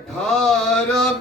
18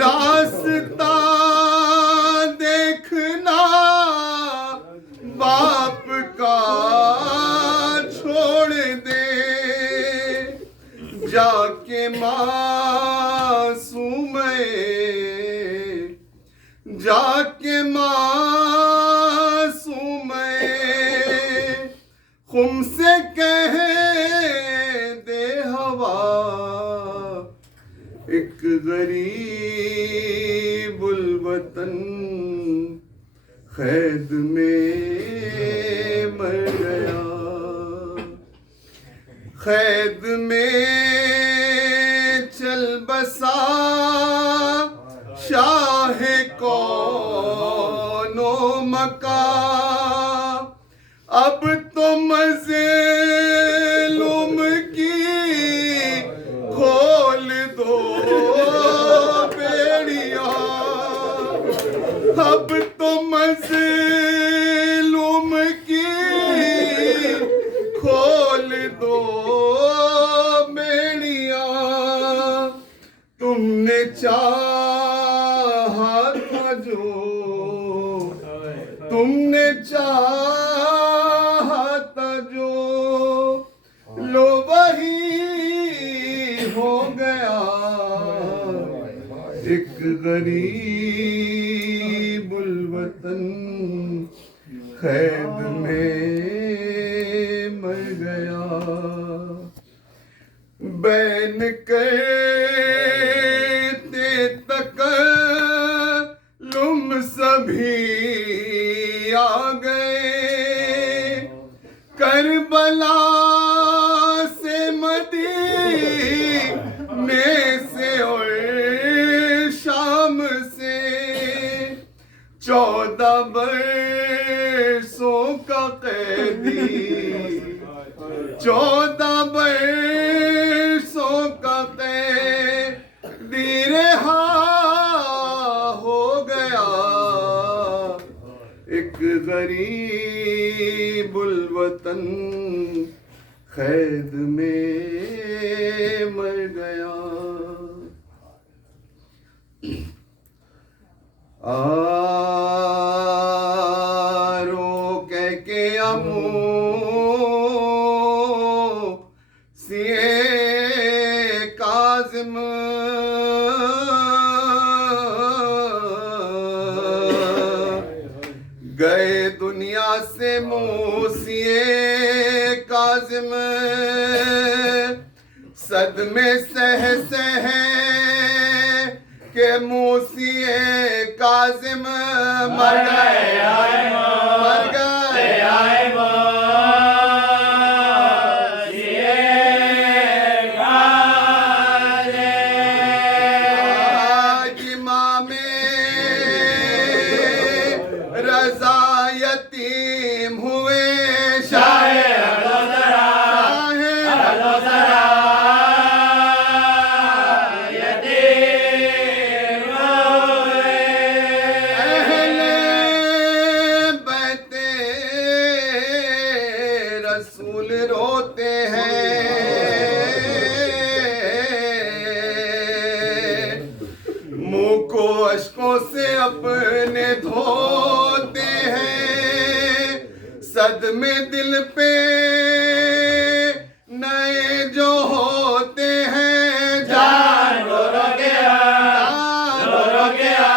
راستہ دیکھنا باپ کا چھوڑ دے جا کے معصوم جا کے معصوم خم سے کہہ دے ہوا ایک غریب الوطن قید میں مر گیا قید میں چل بسا شاہ کون و مکان اب تو مظلوم کی کھول دو بیڑیاں اب تو مظلوم کی کھول دو بیڑیاں تم نے چاہا تھا جو تم نے چاہا تھا جو لو وہی ہو گیا ایک غریب الوطن قید میں مر گیا بین کرتے تکلم سبھی آ گئے کربلا سے مدینے سے اور شام سے 14 برسوں کا قیدی 14 برسوں کا قیدی رہا ہو گیا ایک غریب الوطن قید میں مر گیا آرو کہہ کے سیے کاظم گئے دنیا سے موسیے کاظم صدمے سہ کہ موسیے کاظم مر گئے مر گئے آج امام رضا یتیم ہوئے شاہ رسول روتے ہیں منہ کو اشکوں سے اپنے دھوتے ہیں صدمے دل پہ نئے جو ہوتے ہیں جان رو گیا رو گیا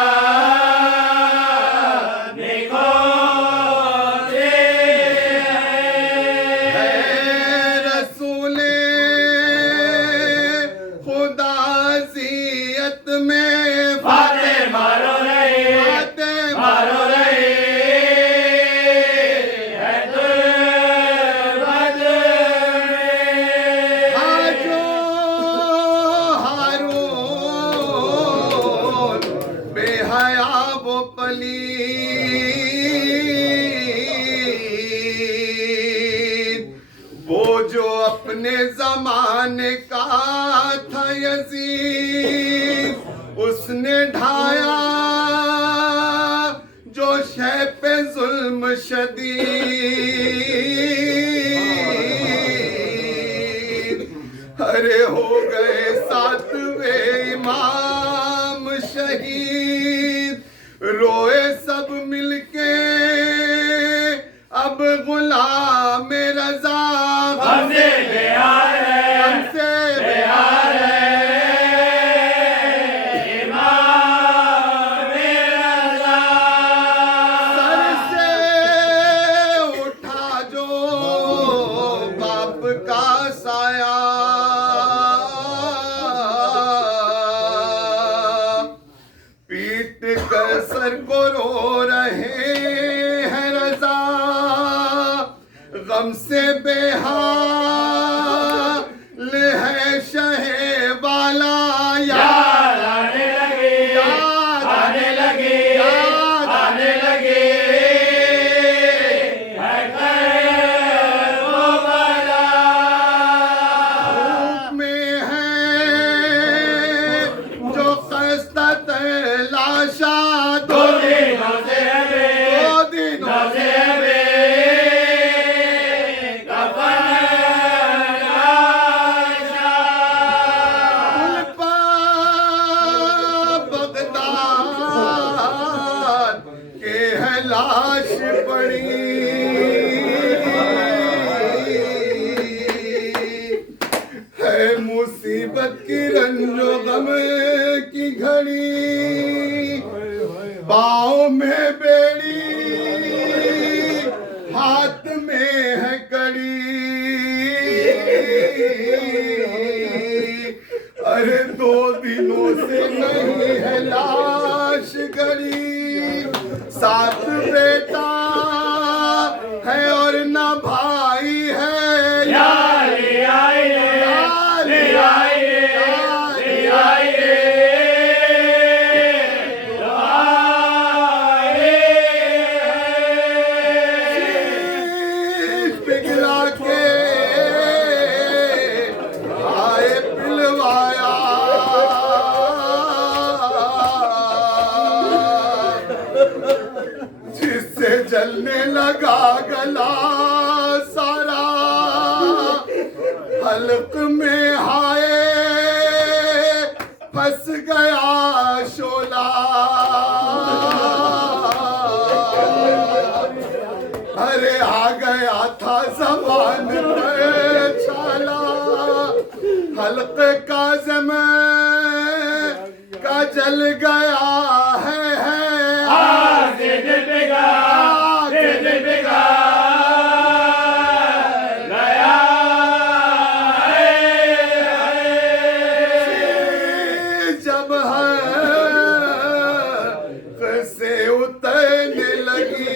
وہ جو اپنے زمانے کا تھا یزید اس نے ڈھایا جو شہ پہ ظلم شدید ارے ہو گئے 7ویں امام شہید شہید روئے سب مل کے اب غلام رضا ہم سے پیار ہے ہم سے پیار ہے امام رضا سر سے اٹھا جو باپ کا سایہ پیٹ کر سر کو رو رہے ہیں رضا غم سے بے حال ہے شہ والا یاد آنے لگے آنے لگے آنے لگے ہے خیر و بلا میں ہے جو قصت لاشا دو دنوں سے ہمیں دو دنوں سے بغداد کے ہے لاش پڑی ہے مصیبت کی رنج و غم کی گھڑی پاؤں میں بیڑی ہاتھ میں ہے کڑی ارے 2 دنوں سے نہیں ہے لاش گڑی ساتھ بیٹا ہے اور نہ بھائی ہے لے آئیے لے آئیے لے آئیے شیش پگھلا کے آئے پلوایا جس سے جلنے لگا گلا سارا حلق میں ہائے پھنس گیا شولا ارے آ گیا تھا زبان پہ چھالا حلق کاظم کا جل گیا ہے دل بگا دل بگا گیا جب حلق سے اترنے لگی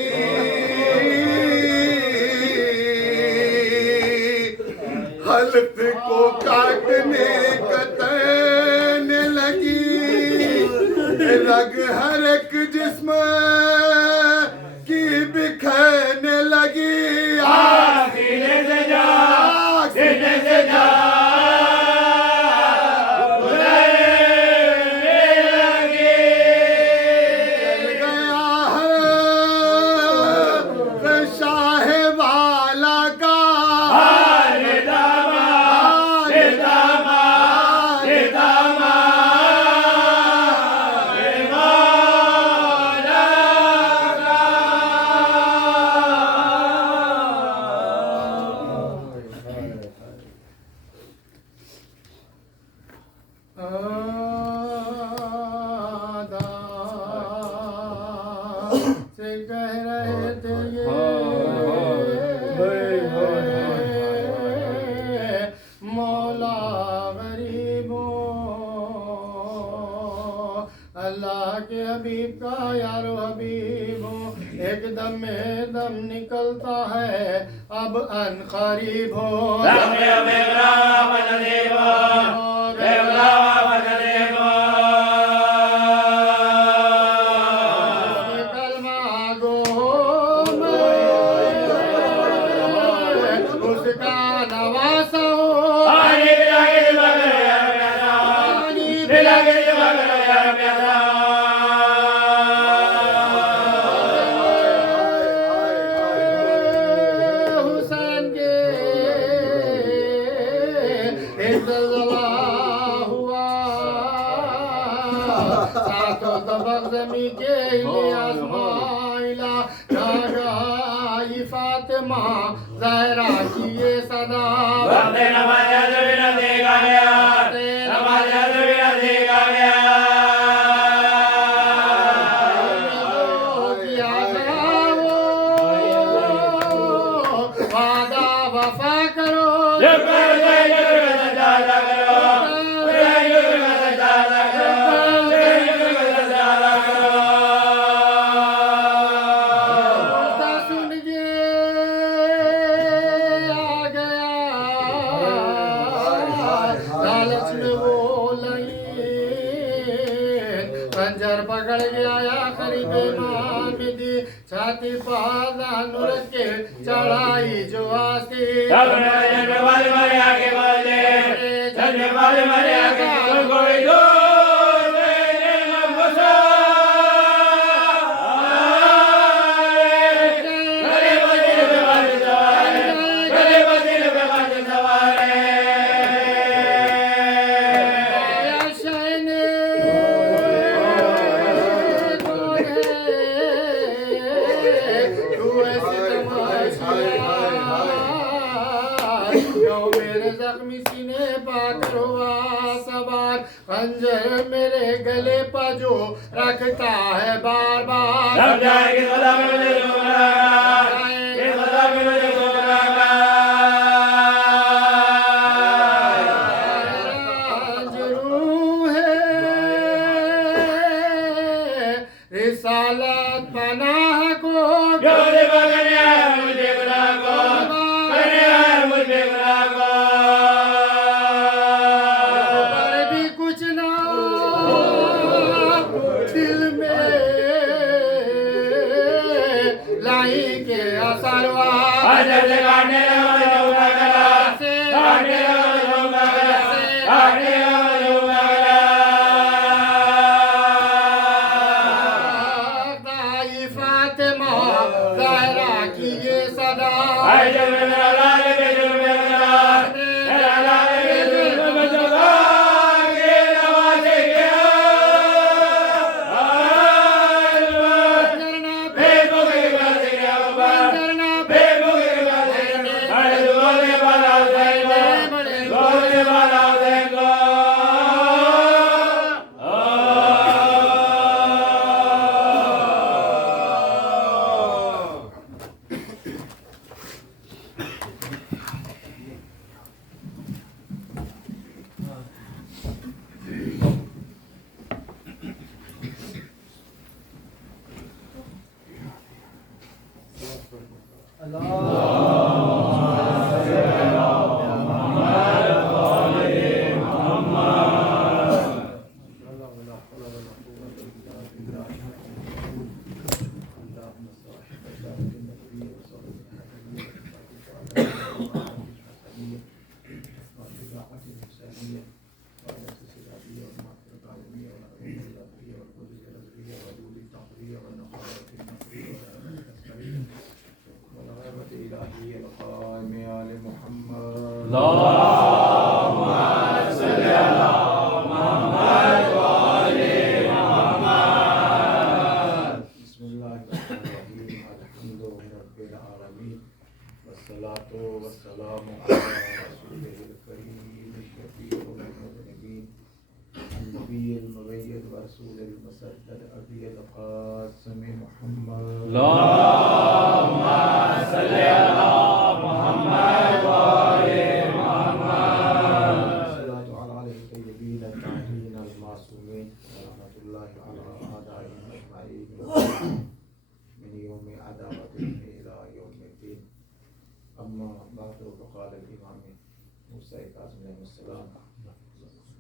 حلق کو کاٹنے کترنے لگی رگ ہر ایک جسم کی بکھرنے لگی سینے سے جا سینے سے جا شاہ والا کا سے کہہ رہے تھے یہ مولا غریبوں اللہ کے حبیب کا یارو حبیبوں ایک دم میں دم نکلتا ہے اب ان قریب ہو زمین کے آسمائلہ ناگاہی فاطمہ زہرا کی یہ صدا وعدہ وفا کرو سن کے آ گیا لالچ میں وہ لئین خنجر پکڑ گیا یا قریب امام دی چھاتی پازان رکھ کے چڑھائی جو آسی میرے زخمی سینے پا کر ہوا سوار خنجر میرے گلے پا جو رکھتا ہے بار بار روح رسالت پناہ کو فاطمہ زہرا کی یہ صدا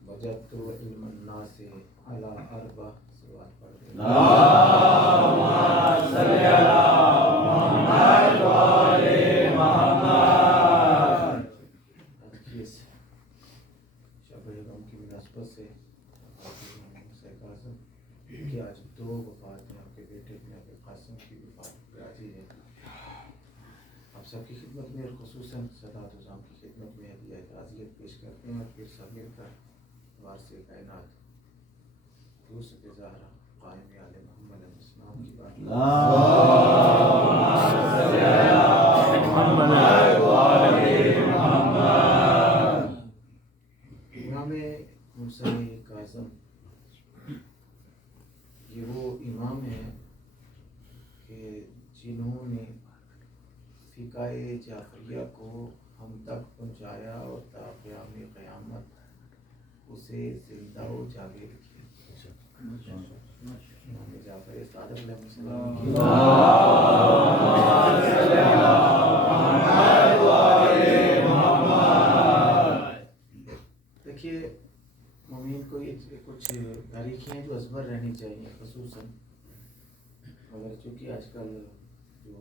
وجدت علم الناس على أربع صلوات اللهم صل على محمد وآل محمد. شب غم کی مناسبت سے کہ آج دو وفات ہیں آپ کے بیٹے میں آپ کے قاسم کی وفات راضی ہے. آپ سب کی خدمت میں اور خصوصاً سادات وزام کی خدمت میں ہدیہ تعزیت پیش کرتے ہیں. اور پھر سب مل کر وارث کائنات یوسف زہرا قائم آل محمد علیہ السلام کی بات امام موسیٰ کاظم یہ وہ امام ہیں کہ جنہوں نے فقہ جعفریہ کو ہم تک پہنچایا اور تا قیام قیامت اسے زندہ و جاوید کیا. امام جعفر صادق علیہ السلام کی دیکھیے مومین کو یہ کچھ تاریخیں جو ازبر رہنی چاہیے خصوصاً مگر چونکہ آج کل جو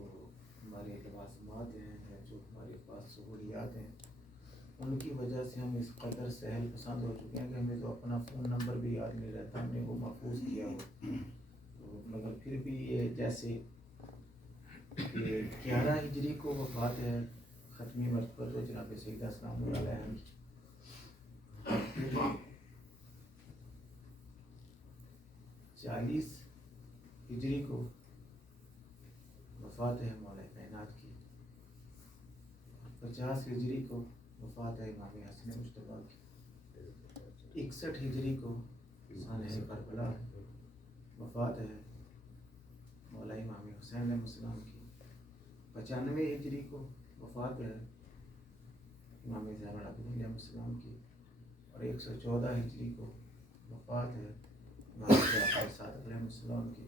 ہمارے لوازمات ہیں یا جو ہمارے پاس سہولیات ہیں ان کی وجہ سے ہم اس قدر سہل پسند ہو چکے ہیں کہ ہمیں تو اپنا فون نمبر بھی یاد نہیں رہتا ہم نے وہ محفوظ کیا ہو. تو مگر پھر بھی یہ جیسے کہ 11 ہجری کو وفات ہے ختمی مرد پر جو جناب سیدہ اسلام علیہ ہیں. 40 ہجری کو وفات ہے مولا کائنات کی. 50 ہجری کو وفات ہے امام حسن مجتبیٰ کی. 61 ہجری کو سانحہ کربلا وفات ہے مولا امام حسین علیہ السلام کی. 95 ہجری کو وفات ہے امام زین العابدین علیہ السلام کی. اور 114 ہجری کو وفات ہے امام جعفر صادق علیہ السلام کی.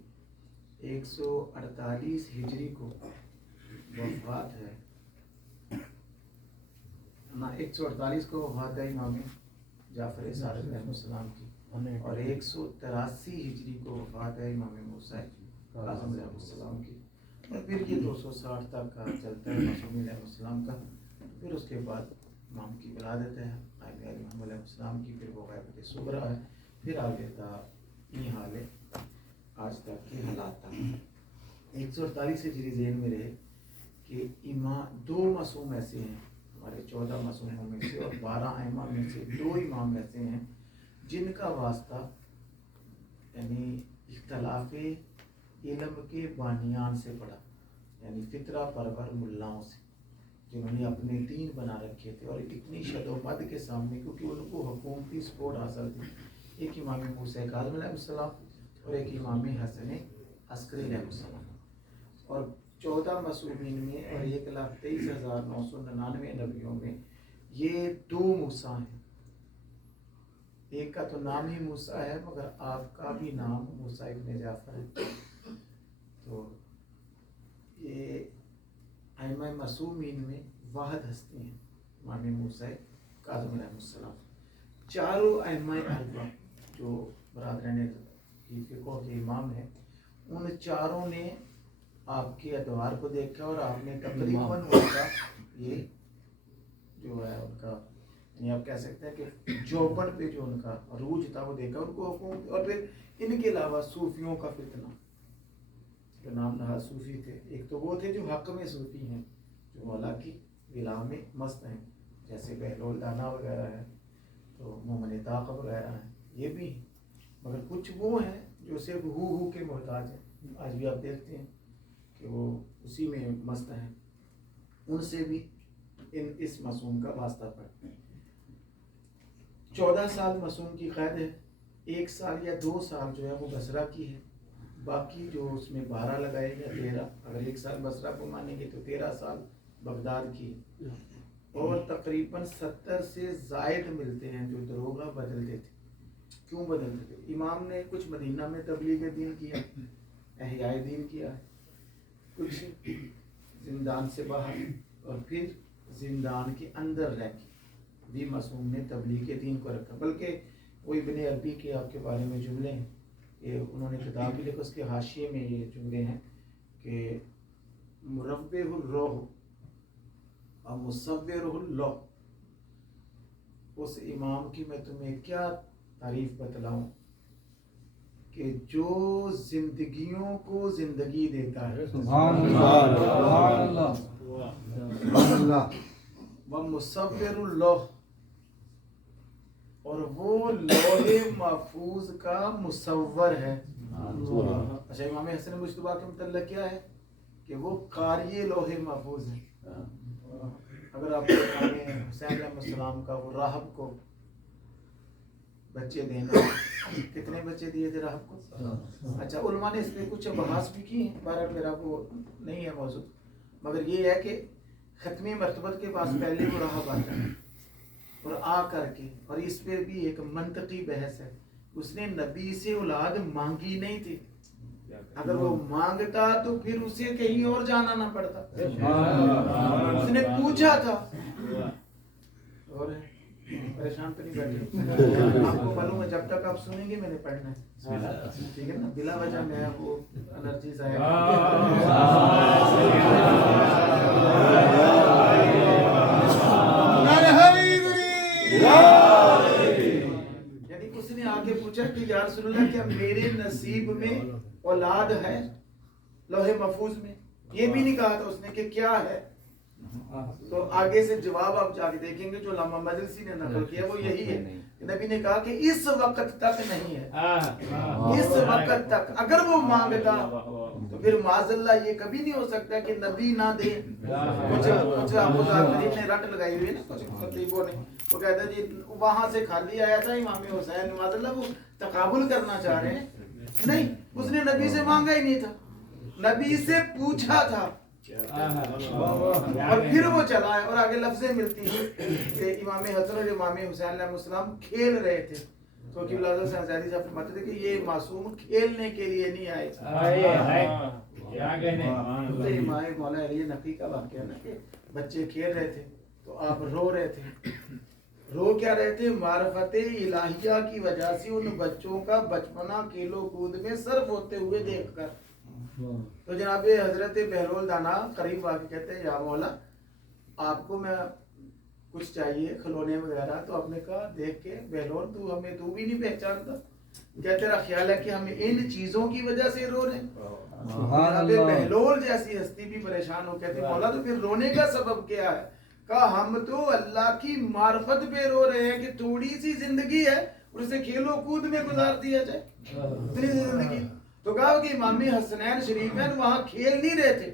148 ہجری کو وفات ہے 148 کو وفات ہے امام جعفر صادق علیہ السلام کی. اور 183 ہجری کو وفات ہے امام موسیٰ کاظم علیہ السلام کی. اور پھر یہ 260 تک کا چلتا ہے معصوم علیہ السلام کا. پھر اس کے بعد امام کی ولادت ہے قائم آل محمد علیہ السلام کی. پھر وہ غیبت صغریٰ ہے. پھر آگے تھا یہ حال ہے آج تک کے حالات تک. 148 ہجری ذہن میں رہے کہ امام 2 معصوم ایسے ہیں ہمارے 14 معصوموں میں سے اور 12 ائمہ میں سے 2 امام ایسے ہیں جن کا واسطہ یعنی اختلاف علم کے بانیان سے پڑا, یعنی فطرہ پرور ملاؤں سے جنہوں نے اپنے دین بنا رکھے تھے اور اتنی شد و بد کے سامنے کیونکہ ان کو حکومتی سپورٹ حاصل تھی. ایک امام موسیٰ کاظم علیہ السلام اور ایک امام حسن عسکری علیہ السلام. اور 14 معصومین میں اور 1,23,999 نبیوں میں یہ 2 موسیٰ ہیں. ایک کا تو نام ہی موسیٰ ہے مگر آپ کا بھی نام موسیٰ ابن جعفر ہے. تو یہ ائمہ معصومین میں واحد ہستی ہیں امام موسیٰ کاظم علیہ السلام. 4 ائمہ اربعہ جو برادران کی فقہ کے امام ہیں ان 4 نے آپ کے ادوار کو دیکھا اور آپ نے تقریباً ان کا یہ جو ہے ان کا یعنی آپ کہہ سکتے ہیں کہ جوبن پہ جو ان کا عروج تھا وہ دیکھا ان کو حکومت. اور پھر ان کے علاوہ صوفیوں کا فتنہ جو نام نہاد صوفی تھے. ایک تو وہ تھے جو حق میں صوفی ہیں جو مولا کی ولا میں مست ہیں جیسے بہلول دانا وغیرہ ہے تو مومن طاق وغیرہ ہیں یہ بھی. مگر کچھ وہ ہیں جو صرف ہو کے محتاج ہیں. آج بھی آپ دیکھتے ہیں کہ وہ اسی میں مست ہیں. ان سے بھی اس معصوم کا واسطہ پڑتا ہے. 14 سال معصوم کی قید ہے. 1 سال یا 2 سال جو ہے وہ بصرہ کی ہے. باقی جو اس میں 12 لگائے گا 13. اگر 1 سال بصرہ کو مانیں گے تو 13 سال بغداد کی. اور تقریباً 70 سے زائد ملتے ہیں جو دروغہ بدلتے تھے. کیوں بدلتے تھے؟ امام نے کچھ مدینہ میں تبلیغ دین کیا, احیاء دین کیا, کچھ زندان سے باہر اور پھر زندان کے اندر رہ کے بھی معصوم نے تبلیغ دین کو رکھا. بلکہ وہ ابن عربی کے آپ کے بارے میں جملے ہیں کہ انہوں نے کتاب بھی لکھا, اس کے حاشیے میں یہ جملے ہیں کہ مربع الروح اور مصور اللہ. اس امام کی میں تمہیں کیا تعریف بتلاؤں کہ جو زندگیوں کو زندگی دیتا ہے. سبحان اللہ. ومصور اللہ, اور وہ لوح محفوظ کا مصور ہے. اچھا امام حسن مجتبی کے متعلق کیا ہے کہ وہ قاری لوح محفوظ ہیں. اگر آپ امام حسین علیہ السلام کا وہ راہب کو بچے دینا، کتنے بچے دیے تھے راہب کو؟ اچھا علماء نے اس پہ کچھ بحث بھی کی ہیں، بہرحال میرا وہ نہیں ہے موضوع، مگر یہ ہے کہ ختمی مرتبت کے پاس پہلے وہ راہب آتا ہے اور آ کر کے، اور اس پہ بھی ایک منطقی بحث ہے، اس نے نبی سے اولاد مانگی نہیں تھی. اگر وہ مانگتا تو پھر اسے کہیں اور جانا نہ پڑتا. اس نے پوچھا تھا. اور پریشان تو نہیں بیٹھے؟ آپ کو معلوم ہے جب تک آپ سنیں گے میں نے پڑھنا ہے، ٹھیک ہے نا؟ بلا وجہ میں وہ انرجی ضائع یعنی اس نے آگے پوچھا کہ یا رسول اللہ کیا میرے نصیب میں اولاد ہے لوح محفوظ میں؟ یہ بھی نہیں کہا تھا اس نے کہ کیا ہے. تو آگے سے جواب آپ جا کے دیکھیں گے جو علامہ مجلسی نے نقل کیا وہ یہی ہے. نبی نے کہا کہ اس وقت تک نہیں ہے، اس وقت تک. اگر وہ مانگتا تو پھر معاذ اللہ یہ کبھی نہیں ہو سکتا کہ نبی نہ دے. کچھ ابو ذر نے رٹ لگائی ہوئی ہے نا کچھ خطیبوں نے، وہ کہتا ہے جی وہاں سے خالی آیا تھا امام حسین، معاذ اللہ وہ تقابل کرنا چاہ رہے ہیں. نہیں، اس نے نبی سے مانگا ہی نہیں تھا، نبی سے پوچھا تھا اور پھر وہ چلا ہے. اور آگے لفظیں ملتی ہیں کہ امام حسن اور امام حسین علیہ السلام کھیل رہے تھے، تو کہ اللہ سے زیادہ صاحب فرماتے تھے کہ یہ معصوم کھیلنے کے لیے نہیں آئے. تو امام مولا علی نقی کا واقعہ نا کہ بچے کھیل رہے تھے تو آپ رو رہے تھے. رو کیا رہے تھے؟ معرفت الہیہ کی وجہ سے ان بچوں کا بچپنا کھیلو کود میں صرف ہوتے ہوئے دیکھ کر. تو جناب حضرت بہلول دانا قریب آ کے کہتے ہیں یا مولا آپ کو میں کچھ چاہیے کھلونے وغیرہ. تو آپ نے کہا دیکھ کے بہلول تو ہمیں تو بھی نہیں پہچانتا، کیا تیرا خیال ہے کہ ہم ان چیزوں کی وجہ سے رو رہے ہیں؟ جناب بہلول جیسی ہستی بھی پریشان ہو کہتے مولا تو پھر رونے کا سبب کیا ہے؟ کہا ہم تو اللہ کی معرفت پہ رو رہے ہیں کہ تھوڑی سی زندگی ہے اور اسے کھیلو کود میں گزار دیا جائے اتنی سی زندگی. تو کہا کہ امام حسنین شریفین وہاں کھیل نہیں رہے تھے،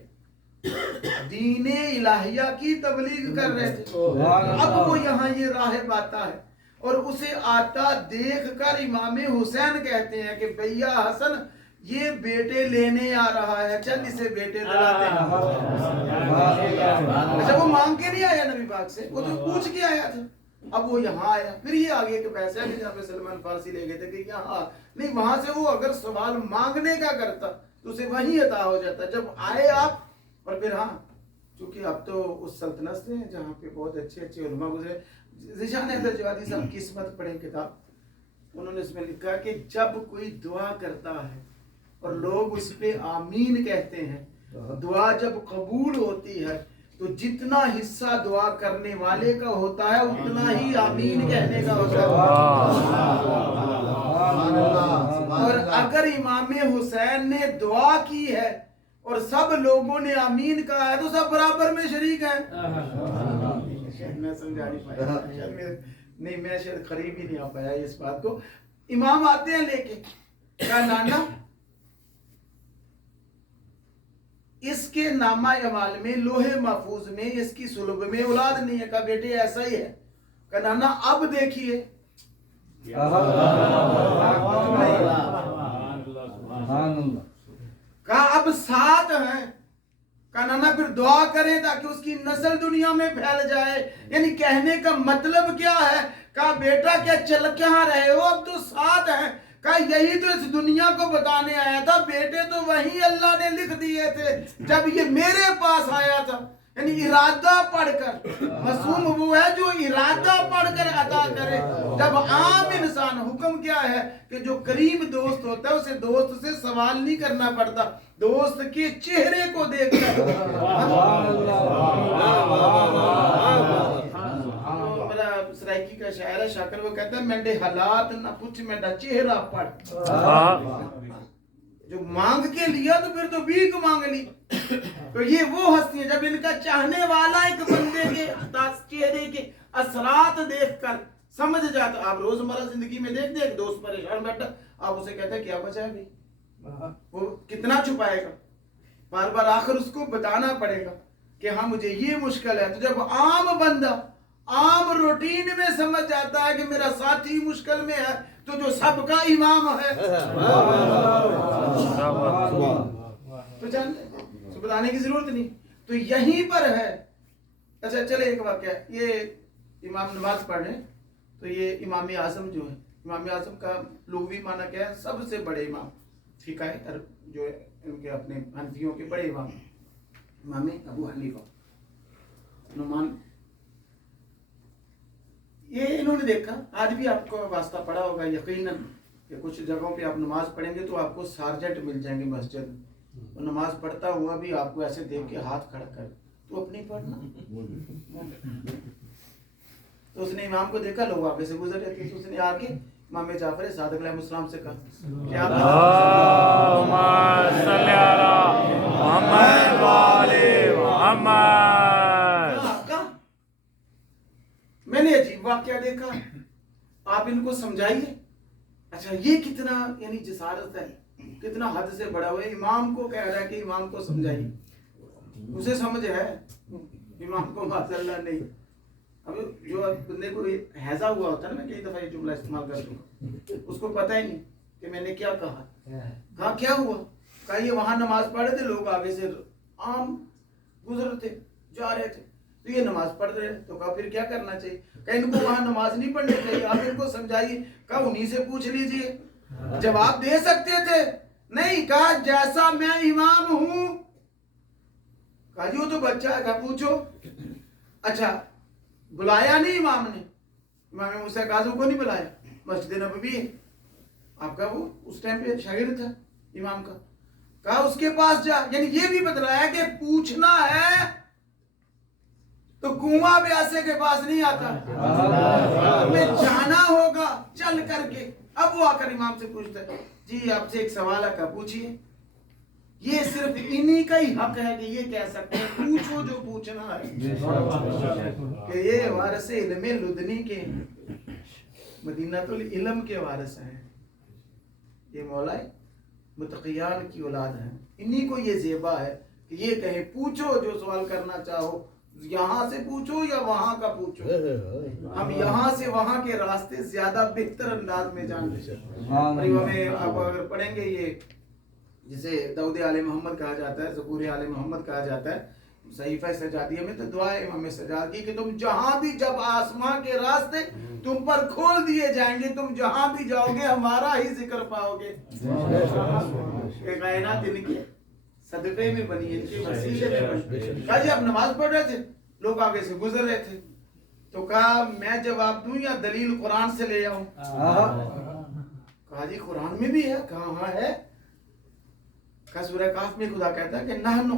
دین الہیہ کی تبلیغ کر رہے تھے. اب وہ یہاں یہ راہب آتا ہے اور اسے آتا دیکھ کر امام حسین کہتے ہیں کہ بھیا حسن یہ بیٹے لینے آ رہا ہے، چل اسے بیٹے دلاتے ہیں. اچھا وہ مانگ کے نہیں آیا نبی پاک سے، وہ تو پوچھ کے آیا تھا. اب وہ یہاں آیا، پھر یہ آگے کے پیسے کہ جہاں پہ سلمان فارسی لے گئے تھے کہ یہاں نہیں، وہاں سے وہ اگر سوال مانگنے کا کرتا تو اسے وہیں عطا ہو جاتا. جب آئے آپ اور پھر ہاں چونکہ اب تو اس سلطنت سے جہاں پہ بہت اچھے اچھے علماء گزرے. ذیشان حیدر جوادی صاحب قسمت پڑھیں کتاب، انہوں نے اس میں لکھا کہ جب کوئی دعا کرتا ہے اور لوگ اس پہ آمین کہتے ہیں، دعا جب قبول ہوتی ہے تو جتنا حصہ دعا کرنے والے کا ہوتا ہے اتنا ہی آمین کہنے کا ہوتا ہے. اور اگر امام حسین نے دعا کی ہے اور سب لوگوں نے آمین کہا ہے تو سب برابر میں شریک ہیں. میں سمجھا نہیں پایا، نہیں میں شاید قریب ہی نہیں آ پایا اس بات کو. امام آتے ہیں لے کے، کہا نانا اس کے نامہ اعمال میں لوح محفوظ میں اس کی صلب میں اولاد نہیں ہے. کہا بیٹے ایسا ہی ہے. کہا نانا اب دیکھیے، کہا اب 7 ہیں. کہا نانا پھر دعا کریں تاکہ اس کی نسل دنیا میں پھیل جائے. یعنی کہنے کا مطلب کیا ہے؟ کہا بیٹا کیا چل کہاں رہے ہو، اب تو 7 ہیں. کہا یہی تو اس دنیا کو بتانے آیا تھا، بیٹے تو وہی اللہ نے لکھ دیے تھے جب یہ میرے پاس آیا تھا. یعنی ارادہ پڑھ کر، معصوم وہ ہے جو ارادہ پڑھ کر عطا کرے. جب عام انسان، حکم کیا ہے کہ جو قریب دوست ہوتا ہے اسے دوست سے سوال نہیں کرنا پڑتا، دوست کے چہرے کو دیکھ کر. میرا سرائکی کا شاعر ہے شاکر، وہ کہتا ہے میرے حالات نہ پوچھ میرا چہرہ پڑھ. جو مانگ کے لیا تو پھر تو بھیک مانگ لی. تو یہ وہ ہستی ہیں جب ان کا چاہنے والا ایک بندے کے چہرے کے اثرات دیکھ کر سمجھ جاتا. آپ روزمرہ زندگی میں دیکھتے ہیں ایک دوست پریشان بیٹھا، آپ اسے کہتے ہیں کیا وجہ ہے بھائی، وہ کتنا چھپائے گا؟ بار بار آخر اس کو بتانا پڑے گا کہ ہاں مجھے یہ مشکل ہے. تو جب عام بندہ عام روٹین میں سمجھ جاتا ہے کہ میرا ساتھی مشکل میں ہے تو جو سب کا امام ہے تو جانتے ہیں تو بتانے کی ضرورت نہیں. تو یہیں پر ہے. اچھا چلے ایک واقعہ, یہ امام نماز پڑھ رہے ہیں تو یہ امام اعظم جو ہے, امام اعظم کا لغوی معنی کیا ہے؟ سب سے بڑے امام فقہ ہے جو ہے ان کے اپنے حنفیوں کے بڑے امام, امام ابو حنیفہ نعمان. یہ انہوں نے دیکھا, آج بھی آپ کو واسطہ پڑا ہوگا یقیناً کہ کچھ جگہوں پہ آپ نماز پڑھیں گے تو آپ کو سارجنٹ مل جائیں گے مسجد میں, وہ نماز پڑھتا ہوا بھی آپ کو ایسے دیکھ کے ہاتھ کھڑا کر تو اپنی پڑھنا. تو اس نے امام کو دیکھا, لوگ آگے سے گزر رہے تھے, تو اس نے آ کے امام جعفر صادق علیہ السلام سے کہا کہ آپ میں نے عجیب واقعہ دیکھا, آپ ان کو سمجھائیے. اچھا یہ کتنا یعنی جسارت ہے, کتنا حد سے بڑا ہوا ہے. امام کو کہہ رہا ہے کہ امام کو سمجھائیے. اسے سمجھ ہے, امام کو ماشاء اللہ نہیں. اب جو بندے کو ہیضہ ہوا ہوتا ہے نا, میں کئی دفعہ یہ جملہ استعمال کرتا ہوں, اس کو پتہ ہی نہیں کہ میں نے کیا کہا. کہا کیا ہوا؟ کہا یہ وہاں نماز پڑھ رہے تھے, لوگ آگے سے عام گزر تھے, جا رہے تھے, تو یہ نماز پڑھ رہے ہیں. تو کہا پھر کیا کرنا چاہیے؟ کہ ان کو وہاں نماز نہیں پڑھنی چاہیے, آپ ان کو سمجھائیے. کہا انہی سے پوچھ لیجئے, جواب دے سکتے تھے نہیں. کہا جیسا میں امام ہوں. کہا جی وہ تو بچہ ہے, کہا پوچھو. اچھا بلایا نہیں امام نے, امام موسیٰ کاظم کو نہیں بلایا, مسجد نبوی ہے آپ کا, وہ اس ٹائم پہ شاگرد تھا امام کا. کہا اس کے پاس جا, یعنی یہ بھی بتلایا کہ پوچھنا ہے تو کنواں پیاسے کے پاس نہیں آتا, میں جانا ہوگا چل کر کے. اب وہ آ کر امام سے پوچھتا ہے جی آپ سے ایک سوال ہے, کہا پوچھئے. یہ صرف انہی کا ہی حق ہے کہ یہ کہہ سکتے ہیں پوچھو جو پوچھنا ہے. کہ یہ وارث علم لدنی کے, مدینہ العلم کے وارث ہیں, یہ مولا متقیان کی اولاد ہیں. انہی کو یہ زیبا ہے کہ یہ کہیں پوچھو جو سوال کرنا چاہو, یہاں سے پوچھو یا وہاں کا پوچھو. ہم یہاں سے وہاں کے راستے زیادہ بہتر انداز میں جانتے ہیں. ہمیں آپ اگر پڑھیں گے یہ جسے داؤد آل محمد کہا جاتا ہے, زبور آل محمد کہا جاتا ہے, صحیفہ سجادیہ میں تو دعا ہے امام سجاد کی کہ تم جہاں بھی, جب آسمان کے راستے تم پر کھول دیے جائیں گے, تم جہاں بھی جاؤ گے ہمارا ہی ذکر پاؤ گے. کہ کائنات ان کے صدقے میں بنی ہے, ان کے وسیلے میں بنی. کہا جی آپ نماز پڑھ رہے تھے, لوگ آگے سے گزر رہے تھے, تو کہا میں جواب دوں یا دلیل قرآن سے لے آؤں؟ کہا جی قرآن میں بھی ہے. کہا ہاں ہے. کہا سورہ کہف میں خدا کہتا ہے کہ نحن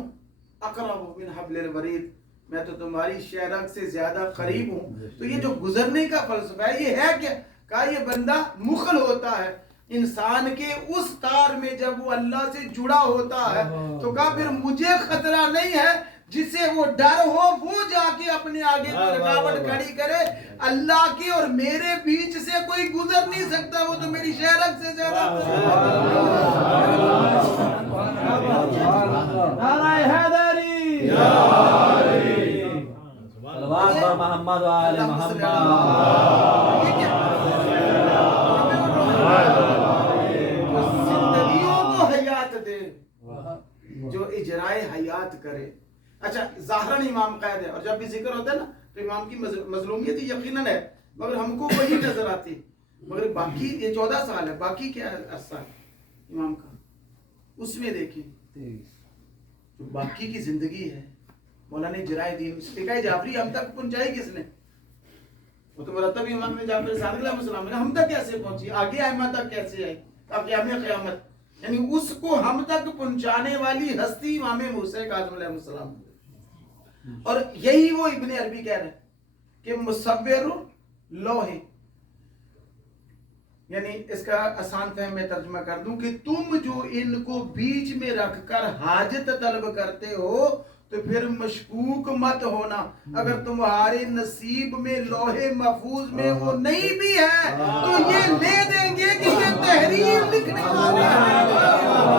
اقرب من حبل الورید, میں تو تمہاری شہرک سے زیادہ قریب ہوں. تو یہ جو گزرنے کا فلسفہ ہے یہ ہے کیا؟ کہا یہ بندہ مخل ہوتا ہے انسان کے اس تار میں جب وہ اللہ سے جڑا ہوتا ہے. تو کہا پھر مجھے خطرہ نہیں ہے, جسے وہ ڈر ہو وہ جا کے اپنے آگے کوئی رکاوٹ کھڑی کرے. اللہ کے اور میرے بیچ سے کوئی گزر نہیں سکتا, وہ تو میری شہرک سے زیادہ. نعرہ حیدری, صلوات بر محمد و آل محمد. زندگیوں کو حیات دے, جو اجرائے حیات کرے. اچھا ظاہراً امام قائد ہے, اور جب بھی ذکر ہوتا ہے نا تو امام کی مظلومیت یقیناً ہے, مگر ہم کو وہی نظر آتی. مگر باقی یہ 14 سال ہے, باقی کیا عرصہ ہے امام کا, اس میں دیکھیں جو باقی کی زندگی ہے. مولانا جرائے دین فقہ جعفری ہم تک پہنچائی کس نے؟ وہ تو مرتب امام جعفر صادق علیہ السلام نے ہم تک کیسے پہنچی, آگے ائمہ تک کیسے آئی, اب قیامت. یعنی اس کو ہم تک پہنچانے والی ہستی امام موسیٰ کاظم علیہ السلام. اور یہی وہ ابن عربی کہہ رہے ہیں کہ مصور لوح, یعنی اس کا آسان فہم میں ترجمہ کر دوں کہ تم جو ان کو بیچ میں رکھ کر حاجت طلب کرتے ہو تو پھر مشکوک مت ہونا. اگر تمہارے نصیب میں لوح محفوظ میں وہ نہیں بھی ہے تو یہ لے دیں گے کہ یہ تحریر لکھنے والے ہیں.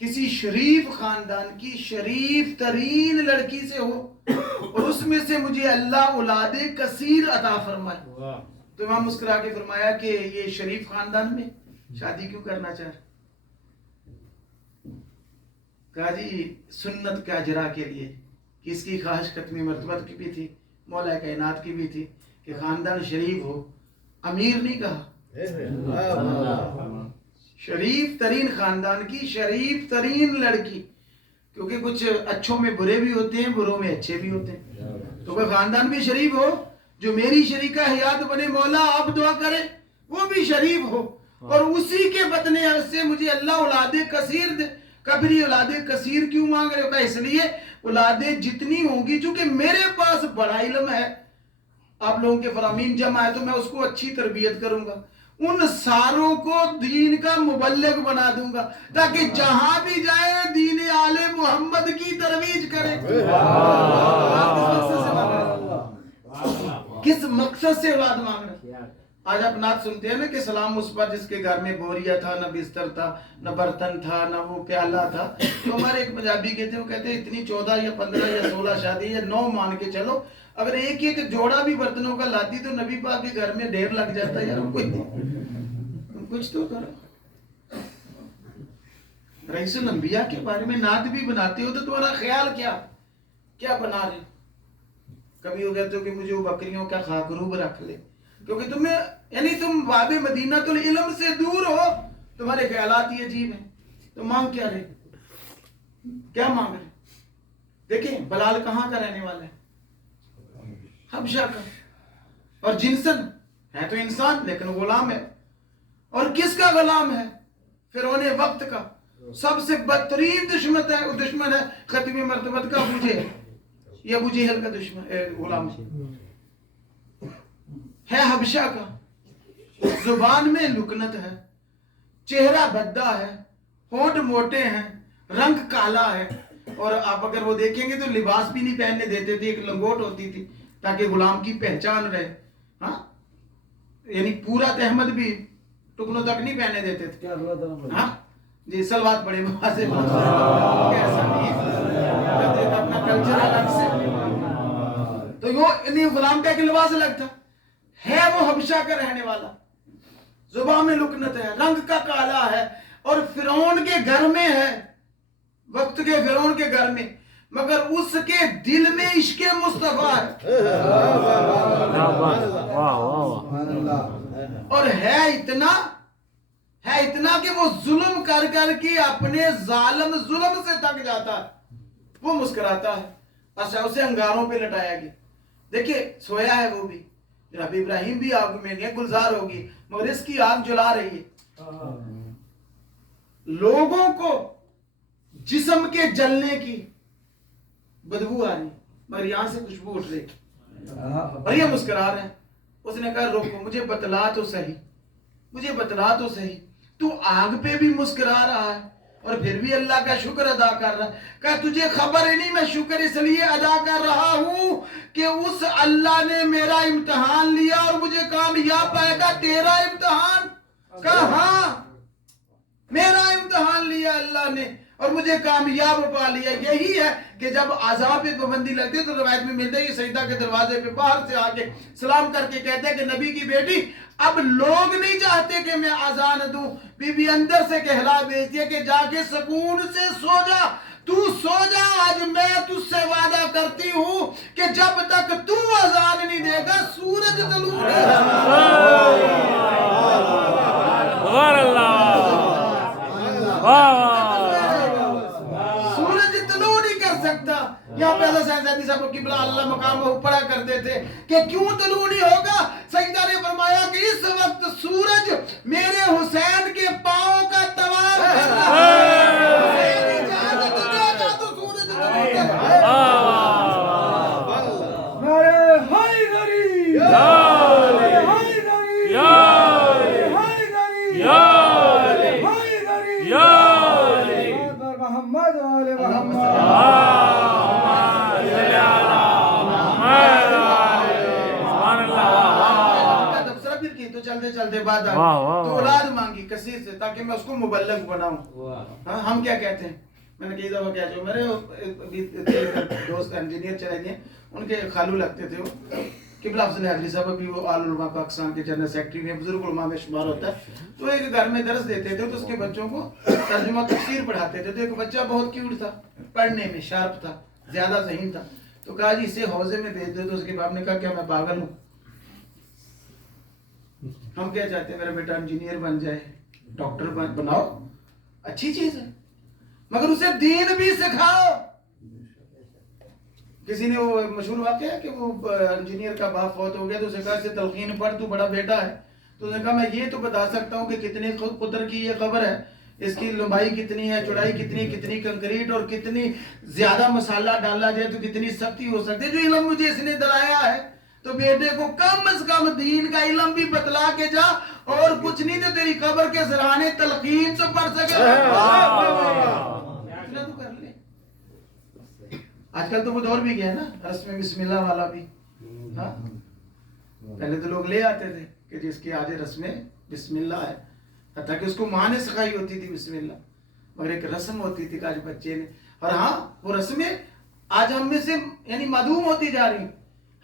کسی شریف خاندان کی شریف ترین لڑکی سے ہو اور اس میں سے مجھے اللہ اولاد کثیر عطا فرمائے. تو امام مسکرا کے فرمایا کہ یہ شریف خاندان میں شادی کیوں کرنا چاہ رہے؟ کہا جی سنت کا اجرا کے لیے کہ اس کی خواہش ختمی مرتبت کی بھی تھی، مولا کائنات کی بھی تھی کہ خاندان شریف ہو. امیر نہیں کہا، شریف ترین خاندان کی شریف ترین لڑکی، کیونکہ کچھ اچھوں میں برے بھی ہوتے ہیں، بروں میں اچھے بھی ہوتے ہیں. تو وہ خاندان بھی شریف ہو، جو میری شریکہ حیات بنے مولا آپ دعا کرے وہ بھی شریف ہو، اور اسی کے بطن سے مجھے اللہ اولاد کثیر دے. کبھی اولاد کثیر کیوں مانگ رہے ہوگا؟ اس لیے اولادیں جتنی ہوں گی، چونکہ میرے پاس بڑا علم ہے، آپ لوگوں کے فرامین جمع ہے تو میں اس کو اچھی تربیت کروں گا، ان ساروں کو دین کا مبلغ بنا دوں گا تاکہ جہاں بھی جائے دین آل محمد کی ترویج کرے. کس مقصد سے اولاد مانگ رہے ہیں؟ آج آپ نعت سنتے ہیں نا کہ سلام اس پر جس کے گھر میں بوریا تھا، نہ بستر تھا، نہ برتن تھا، نہ وہ پیالہ تھا. تو ہمارے ایک پنجابی کہتے ہیں، وہ کہتے ہیں اتنی 14 یا 15 یا 16 شادی یا 9 مان کے چلو، اگر ایک ایک جوڑا بھی برتنوں کا لاتی تو نبی پاک کے گھر میں ڈھیر لگ جاتا. یار کچھ تو کرو. رئیس الانبیاء کے بارے میں نعت بھی بناتے ہو تو تمہارا خیال کیا بنا رہے؟ کبھی ہو کہتے ہو کہ مجھے وہ بکریوں کا خاکروب رکھ لے، کیونکہ تمہیں یعنی تم باب مدینہ العلم سے دور ہو، تمہارے خیالات ہی عجیب ہیں. تو مانگ کیا رہے؟ کیا مانگ رہے؟ دیکھیں بلال کہاں کا رہنے والا ہے؟ حبشہ کا. اور جنسن ہے تو انسان لیکن غلام ہے. اور کس کا غلام ہے؟ فرعون وقت کا. سب سے بدترین دشمن ہے ختمی مرتبت کا ابو جہل. یہ ابو جہل کا دشمن غلام ہے حبشہ کا. زبان میں لکنت ہے، چہرہ بھدا ہے، ہونٹ موٹے ہیں، رنگ کالا ہے. اور آپ اگر وہ دیکھیں گے تو لباس بھی نہیں پہننے دیتے تھے، ایک لنگوٹ ہوتی تھی تاکہ غلام کی پہچان رہے. ہاں یعنی پورا تحمد بھی ٹکنوں تک نہیں پہننے دیتے تھے. ہاں جی سلوات پڑے سے ایسا نہیں ہے، اپنا کلچر الگ سے. تو وہ غلام کا ایک لباس الگ تھا. ہے وہ حبشہ کا رہنے والا، زبان میں لکنت ہے، رنگ کا کالا ہے، اور فرعون کے گھر میں ہے، وقت کے فرعون کے گھر میں، مگر اس کے دل میں عشق مصطفیٰ ہے. اور ہے اتنا کہ وہ ظلم کر کے اپنے ظالم ظلم سے تک جاتا ہے. وہ مسکراتا ہے. اچھا اسے انگاروں پہ لٹایا گیا. دیکھیں سویا ہے وہ بھی، جناب ابراہیم بھی آگ میں گئے، گلزار ہوگی، مگر اس کی آگ جلا رہی ہے. لوگوں کو جسم کے جلنے کی بدبو آ رہی مگر یہاں سے خوشبو اٹھ رہی اور یہ مسکرا رہے ہیں. اس نے کہا روکو، مجھے بتلا تو صحیح، تو آگ پہ بھی مسکرا رہا ہے اور پھر بھی اللہ کا شکر ادا کر رہا ہے. کہا تجھے خبر ہی نہیں، میں شکر اس لیے ادا کر رہا ہوں کہ اس اللہ نے میرا امتحان لیا اور مجھے کامیاب پائے گا. تیرا امتحان؟ کہا ہاں میرا امتحان لیا اللہ نے اور مجھے کامیاب پا لیا. یہی ہے کہ جب عذاب پہ پابندی لگتی ہے تو روایت میں ملتا ہے کہ سجدہ کے دروازے پہ باہر سے آ کے سلام کر کے کہتے ہیں کہ نبی کی بیٹی اب لوگ نہیں چاہتے کہ میں اذان دوں. بی بی اندر سے کہلا بھیجتی ہے کہ جا کے سکون سے سو جا، تو سو جا. آج میں تجھ سے وعدہ کرتی ہوں کہ جب تک تو اذان نہیں دے گا سورج طلوع سورج طلوع نہیں کر سکتا. یہاں پہ حضرت سیدی صاحب قبلہ اللہ مقام وہ پڑھا کرتے تھے کہ کیوں طلوع نہیں ہوگا. سیدہ نے فرمایا کہ اس وقت سورج میرے حسین کے پاؤں کا طواف کر رہا ہے. اجازت دے گا تو سورج طلوع کر. چلتے بعد تو اولاد مانگی. کثیر سے تاکہ میں اس کو مبلغ بناؤں. ہاں ہم کیا کہتے ہیں, میں نے کئی دفعہ کیا جو میرے دوست انجینئر چلے گئے, ان کے خالو لگتے تھے وہ قبلہ افضل حاجی صاحب, ابھی وہ آل علماء پاکستان کے جنرل سیکرٹری میں, بزرگ علماء میں شمار ہوتا ہے. تو ایک گھر میں درس دیتے تھے تو اس کے بچوں کو ترجمہ تفسیر پڑھاتے تھے. تو ایک بچہ بہت کیوٹ تھا, پڑھنے میں شارپ تھا, زیادہ ذہین تھا. تو کہا جی اسے حوضے میں بھیج دو. تو اس کے باپ نے کہا کیا میں پاگل ہوں؟ ہم کیا چاہتے ہیں میرا بیٹا انجینئر بن جائے, ڈاکٹر بناؤ, اچھی چیز ہے, مگر اسے دین بھی سکھاؤ. کسی نے وہ مشہور واقعہ ہے کہ وہ انجینئر کا باپ فوت ہو گیا تو اسے کہا اسے تلقین پڑھ, تو بڑا بیٹا ہے. تو اس نے کہا میں یہ تو بتا سکتا ہوں کہ کتنے قطر کی یہ قبر ہے, اس کی لمبائی کتنی ہے, چوڑائی کتنی, کتنی کنکریٹ اور کتنی زیادہ مسالہ ڈالا جائے تو کتنی سختی ہو سکتی ہے. جو علم مجھے اس نے دلایا ہے تو بیٹے کو کم از کم دین کا علم بھی بتلا کے جا, اور کچھ نہیں تو تیری قبر کے سرانے تلقین سے پڑھ سکے. اتنا تو کر لے. آج کل تو وہ دور بھی گیا نا رسم بسم اللہ والا بھی. ہاں پہلے تو لوگ لے آتے تھے کہ جس کی آج رسم بسم اللہ ہے, حتیٰ کہ اس کو ماں نے سکھائی ہوتی تھی بسم اللہ, مگر ایک رسم ہوتی تھی کہ آج بچے نے. اور ہاں وہ رسمیں آج ہم میں سے یعنی معدوم ہوتی جا رہی ہیں,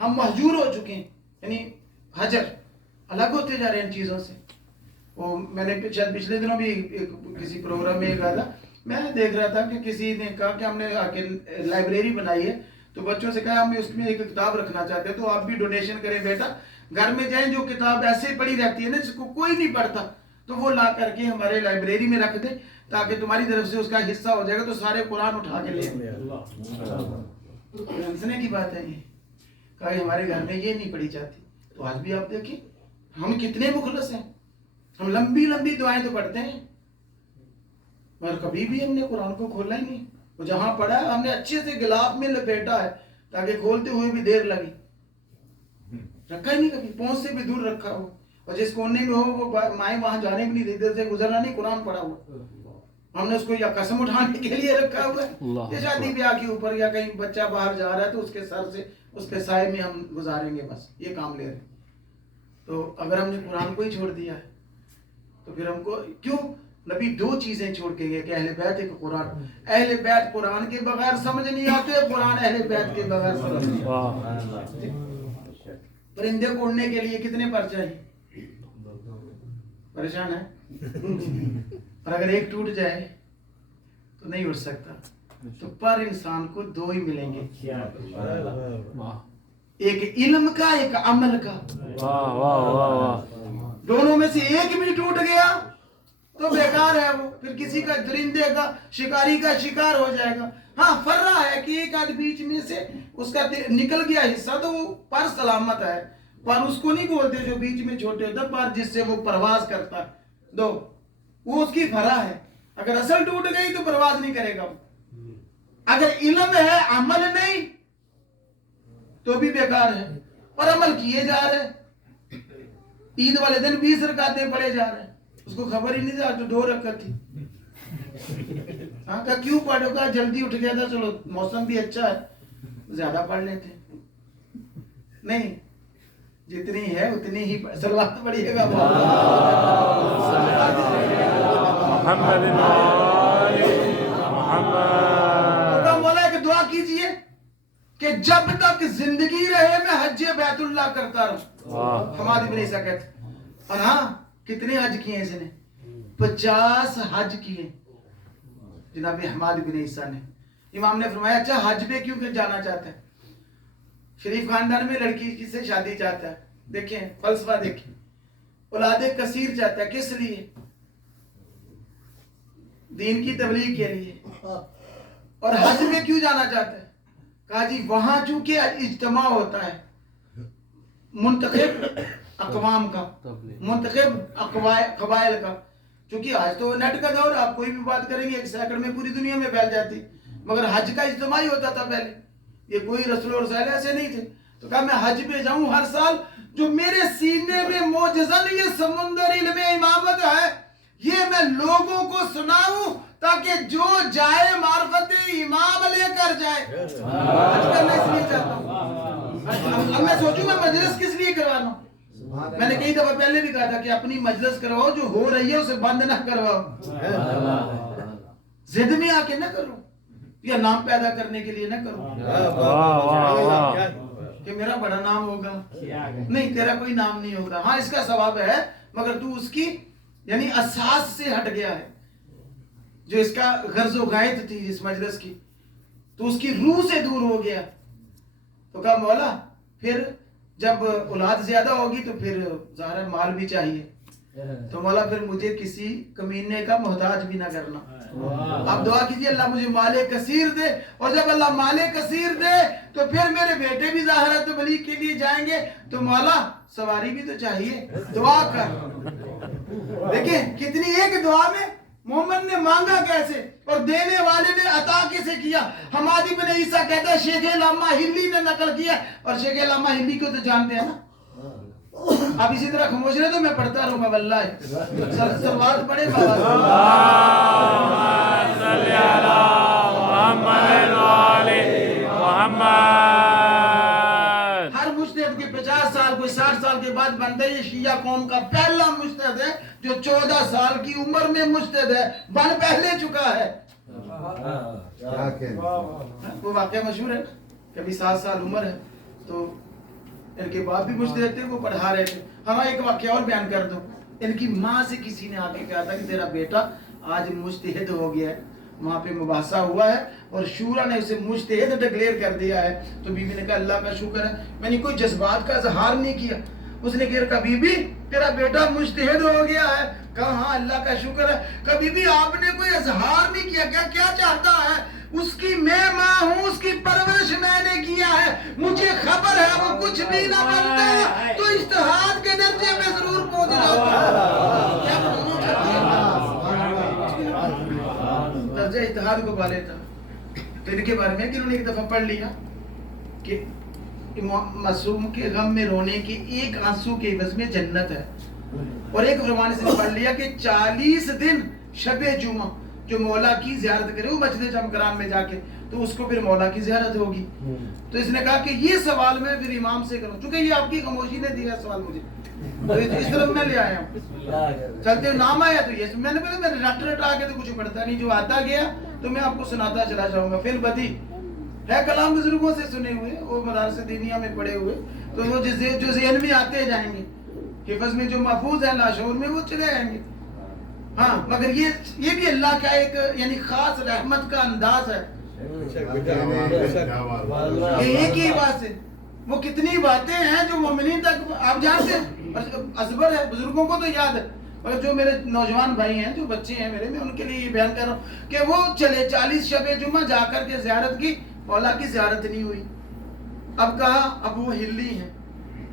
ہم مہجور ہو چکے ہیں, یعنی حجر الگ ہوتے جا رہے ہیں ان چیزوں سے. وہ میں نے پچھلے دنوں بھی کسی پروگرام میں گیا تھا, میں دیکھ رہا تھا کہ کسی نے کہا کہ ہم نے لائبریری بنائی ہے, تو بچوں سے کہا ہم اس میں ایک کتاب رکھنا چاہتے ہیں, تو آپ بھی ڈونیشن کریں بیٹا. گھر میں جائیں جو کتاب ایسے پڑی رہتی ہے نا جس کو کوئی نہیں پڑھتا, تو وہ لا کر کے ہمارے لائبریری میں رکھ دیں تاکہ تمہاری طرف سے اس کا حصہ ہو جائے گا, تو سارے قرآن اٹھا کے لے. ہنسنے کی بات ہے یہ, کہا ہمارے گھر میں یہ نہیں پڑھی جاتی. تو آج بھی آپ دیکھیں ہم کتنے مخلص ہیں, ہم لمبی لمبی دعائیں تو پڑھتے ہیں, مگر کبھی بھی ہم نے قرآن کو کھولا ہی نہیں. وہ جہاں پڑھا ہے ہم نے اچھے سے غلاف میں لپیٹا ہے تاکہ کھولتے ہوئے بھی دیر لگی, رکھا ہی نہیں کبھی, پہنچ سے بھی دور رکھا ہو. اور جس کونے میں ہو وہ مائیں وہاں جانے بھی نہیں دیتے, ادھر سے گزرنا نہیں, قرآن پڑھا ہوا. ہم نے اس کو یا قسم اٹھانے کے لیے رکھا ہوا ہے, شادی بیاہ کے اوپر یا کہیں بچہ باہر جا رہا ہے تو اس کے سر سے اس کے سائے میں ہم گزاریں گے, بس یہ کام لے رہے ہیں. تو اگر ہم نے قرآن کو ہی چھوڑ دیا ہے تو پھر ہم کو کیوں؟ نبی دو چیزیں چھوڑ کے گئے کہ اہل بیت ایک قرآن. اہل بیت قرآن کے بغیر سمجھ نہیں آتے, قرآن اہل بیت کے بغیر سمجھ نہیں آتے. پرندے کو اڑنے کے لیے کتنے پر چاہیے؟ پریشان ہے, اور اگر ایک ٹوٹ جائے تو نہیں اڑ سکتا. تو پر انسان کو دو ہی ملیں گے, ایک علم کا ایک عمل کا. دونوں میں سے ایک بھی ٹوٹ گیا تو بیکار ہے وہ, پھر کسی کا درندے کا شکاری کا شکار ہو جائے گا. ہاں فرہ ہے کہ ایک آدھ بیچ میں سے اس کا نکل گیا حصہ تو وہ پر سلامت ہے, پر اس کو نہیں بولتے جو بیچ میں چھوٹے ہوتا, پر جس سے وہ پرواز کرتا ہے دو, وہ اس کی فرہ ہے. اگر اصل ٹوٹ گئی تو پرواز نہیں کرے گا. اگر علم ہے عمل نہیں تو بھی بیکار ہے, اور عمل کیے جا رہے. عید والے دن 20 رکعتیں پڑھے جا رہے ہیں, اس کو خبر ہی نہیں تھا تو 2 رکعت تھی. ہاں کیوں پڑھو گا, جلدی اٹھ گیا تھا, چلو موسم بھی اچھا ہے زیادہ پڑھ لیتے. نہیں, جتنی ہے اتنی ہی صلوات پڑھیے گا. مولا کہ دعا کیجئے کہ جب تک زندگی رہے میں حج بیت اللہ کرتا رہوں. حماد ابن عیسیٰ کہتے. اور ہاں کتنے حج کیے ہیں اس نے؟ 50 حج کیے جناب حماد ابن عیسیٰ نے. امام نے فرمایا اچھا حج پہ کیوں کہ جانا چاہتا ہے؟ شریف خاندان میں لڑکی سے شادی چاہتا ہے. دیکھیں فلسفہ, دیکھیں اولاد کثیر چاہتا ہے, کس لیے؟ دین کی تبلیغ کے لیے. اور حج میں کیوں جانا چاہتا ہے؟ کہا جی وہاں چونکہ اجتماع ہوتا ہے منتخب اقوام کا, منتخب قبائل کا. چونکہ آج تو نیٹ کا دور, آپ کوئی بھی بات کریں گے 1 سیکنڈ میں پوری دنیا میں پھیل جاتی, مگر حج کا اجتماع ہی ہوتا تھا پہلے. یہ کوئی رسول اور رسائل ایسے نہیں تھے. تو کہا میں حج پہ جاؤں ہر سال, جو میرے سینے میں معجزہ یہ سمندر علم امامت ہے یہ میں لوگوں کو سناؤں تاکہ جو جائے معرفت امام لے کر جائے. حج کرنا اس لیے چاہتا ہوں. اب میں سوچوں میں مجلس کس لیے کروانا ہوں, میں نے کئی دفعہ پہلے بھی کہا تھا کہ اپنی مجلس کرواؤ، جو ہو رہی ہے اسے بند نہ کرواؤ، ضد میں آ کے نہ کرو، یا نام پیدا کرنے کے لیے نہ کرو کہ میرا بڑا نام ہوگا، نہیں تیرا کوئی نام نہیں ہوگا، ہاں اس کا ثواب ہے مگر تو اس کی یعنی اساس سے ہٹ گیا ہے، جو اس کا غرض و غایت تھی اس مجلس کی، تو اس کی روح سے دور ہو گیا۔ تو کہا مولا پھر جب اولاد زیادہ ہوگی تو پھر ظاہر مال بھی چاہیے، تو مولا پھر مجھے کسی کمینے کا محتاج بھی نہ کرنا، آپ دعا کیجئے اللہ مجھے مال کثیر دے، اور جب اللہ مال کثیر دے تو پھر میرے بیٹے بھی ظاہرہ تبلیغ کے لیے جائیں گے، تو مولا سواری بھی تو چاہیے، دعا کر۔ دیکھیں کتنی ایک دعا میں محمد نے مانگا کیسے اور دینے والے نے عطا کیسے کیا۔ حماد بن عیسیٰ کہتا ہے شیخ علامہ ہلی نے نقل کیا، اور شیخ علامہ ہلی کو تو جانتے ہیں نا، آپ اسی طرح خاموش رہے تو میں پڑھتا رہوں گا واللہ، سلوات پڑھے ہر مجتہد کے 50 سال کوئی 60 سال کے بعد بنتا ہے، یہ شیعہ قوم کا پہلا مجتہد ہے جو 14 سال کی عمر میں مجتہد ہے، بن پہلے چکا ہے۔ وہ واقعہ مشہور ہے، کبھی 7 سال عمر ہے تو ان کے باپ بھی مجتہد تھے، وہ پڑھا رہے تھے۔ ہمارا ایک واقعہ اور بیان کر دو، ان کی ماں سے کسی نے آ کے کہا تھا کہ تیرا بیٹا آج مجتہد ہو گیا ہے، وہاں پہ مباحثہ ہوا ہے اور شورا نے اسے مجتہد ڈکلیئر کر دیا ہے، تو بی بی نے کہا اللہ کا شکر ہے، میں نے کوئی جذبات کا اظہار نہیں کیا۔ اس نے کہا بی بی تیرا بیٹا مجتہد ہو گیا ہے، کہا ہاں اللہ کا شکر ہے۔ کبھی بھی آپ نے کوئی اظہار نہیں کیا، کیا چاہتا ہے؟ اس کی میں ماں ہوں، اس کی پرورش میں نے کیا ہے، مجھے خبر ہے وہ کچھ بھی نہ بنتا تو اجتہاد کے درجے میں ضرور پہنچ جاتا، درجہ اجتہاد کو پا لیتا۔ تو ان کے بارے میں کہ انہوں نے ایک دفعہ پڑھ لیا کہ معصوم کے غم میں رونے کے ایک آنسو کے عوض میں جنت ہے، اور ایک فرمان سے پڑھ لیا کہ 40 دن شب جمعہ جو مولا کی زیارت کرے وہ مسجد جمکران میں جا کے تو اس کو پھر مولا کی زیارت ہوگی۔ تو اس نے کہا کہ یہ سوال میں پھر امام سے کروں، چونکہ یہ آپ کی خاموشی نے دیا سوال مجھے، تو اس طرف میں لے آیا ہوں، چلتے نام آیا تو یہ میں نے بولا میں رٹ رٹ آ کے تو کچھ پڑھتا نہیں، جو آتا گیا تو میں آپ کو سناتا چلا جاؤں گا۔ پھر بدی ہے کلام بزرگوں سے سنے ہوئے، وہ مدارس دینیہ میں پڑھے ہوئے، تو وہ جو ذہن میں آتے جائیں گے، حفظ میں جو محفوظ ہے لاشعور میں وہ چلے جائیں گے۔ ہاں مگر یہ بھی اللہ کا ایک یعنی خاص رحمت کا انداز ہے، ایک ہی بات سے وہ کتنی باتیں ہیں جو مومنین تک آپ جانتے ہیں، ازبر ہے، بزرگوں کو تو یاد ہے، مگر جو میرے نوجوان بھائی ہیں جو بچے ہیں میرے، میں ان کے لیے یہ بیان کر رہا ہوں کہ وہ چلے 40 شب جمعہ جا کر کے زیارت کی، مولا کی زیارت نہیں ہوئی۔ اب کہا اب وہ ہلی ہیں،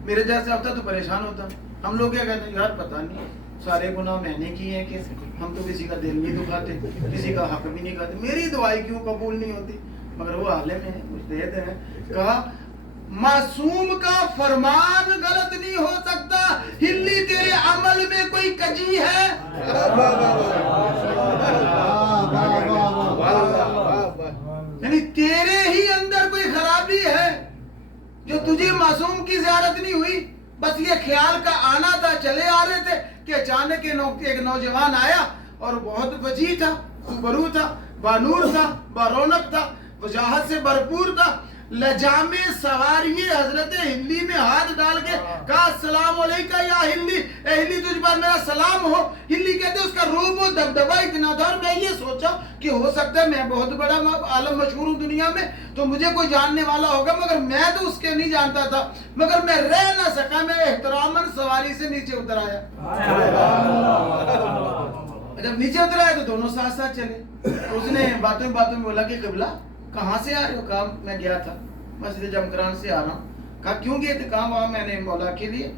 میرے جیسے ہوتا تو پریشان ہوتا، ہم لوگ کیا کہتے ہیں یار پتہ نہیں سارے گناہ میں نے کیے ہیں کہ ہم تو کسی کا دل نہیں دکھاتے، کسی کا حق بھی نہیں کھاتے، میری دعائی کیوں قبول نہیں ہوتی؟ مگر وہ عالم ہے، مجتہد ہے، کہا معصوم کا فرمان غلط نہیں ہو سکتا، ہلی تیرے عمل میں کوئی کجی ہے؟ یعنی تیرے ہی اندر کوئی خرابی ہے جو تجھے معصوم کی زیارت نہیں ہوئی؟ بس یہ خیال کا آنا تھا، چلے آ رہے تھے کہ اچانک ایک نوجوان آیا اور بہت وجیح تھا، برو تھا، بانور تھا، برونق تھا، وجاہت سے بھرپور تھا، لجام سواری حضرت ہلی میں ہاتھ ڈال کے کہا السلام علیکہ یا ہلی، اے ہلی تجھ پر میرا سلام ہو۔ ہلی کہتے اس کا روب و دبدبہ اتنا تھا، اور میں یہ سوچا کہ ہو سکتا ہے میں بہت بڑا عالم مشہور ہوں دنیا میں تو مجھے کوئی جاننے والا ہوگا، مگر میں تو اس کے نہیں جانتا تھا، مگر میں رہ نہ سکا، میں احتراماً سواری سے نیچے اتر آیا۔ جب نیچے اتر آیا تو دونوں ساتھ ساتھ چلے، اس نے باتوں میں بولا کہ قبلہ کہاں سے آ رہے ہو؟ کہا میں گیا تھا مسجد جمکران سے آ رہا ہوں۔ کہا کیوں گئے تھے؟ کہا وہاں میں نے مولا کے لیے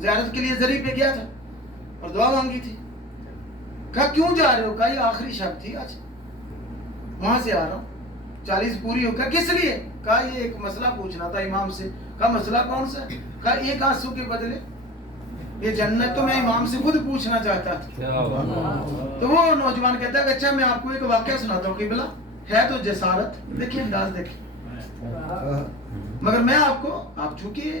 زیارت کے لیے ذریع پہ گیا تھا اور دعا مانگی تھی۔ کہا کیوں جا رہے ہو؟ کہا یہ آخری شب تھی آج، وہاں سے آ رہا ہوں، 40 پوری ہو۔ کہا کس لیے؟ کہا یہ ایک مسئلہ پوچھنا تھا امام سے۔ کہا مسئلہ کون سا ہے؟ کہا ایک آنسو کے بدلے یہ جنت تو میں امام سے خود پوچھنا چاہتا تھا۔ تو وہ نوجوان کہتا ہے کہ اچھا میں آپ کو ایک واقعہ سناتا ہوں، قبلہ ہے تو جسارت، دیکھیں انداز دیکھیں، مگر میں آپ چونکہ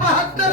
72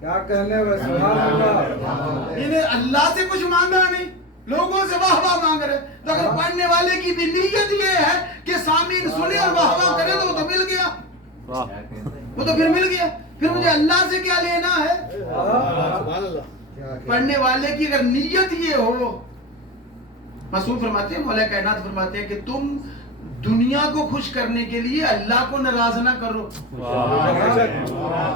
کیا کہنے بس سبحان اللہ. انہیں اللہ سے کچھ مانگا نہیں, لوگوں سے واہ واہ مانگ رہے. تو اگر پڑھنے والے کی بھی نیت یہ ہے کہ سامعین سنے اور واہ واہ کرے تو وہ تو مل گیا, وہ تو پھر مل گیا. پھر مجھے اللہ سے کیا لینا ہے؟ پڑھنے والے کی اگر نیت یہ ہو, معصوم فرماتے ہیں, مولا کائنات فرماتے ہیں کہ تم دنیا کو خوش کرنے کے لیے اللہ کو ناراض نہ کرو,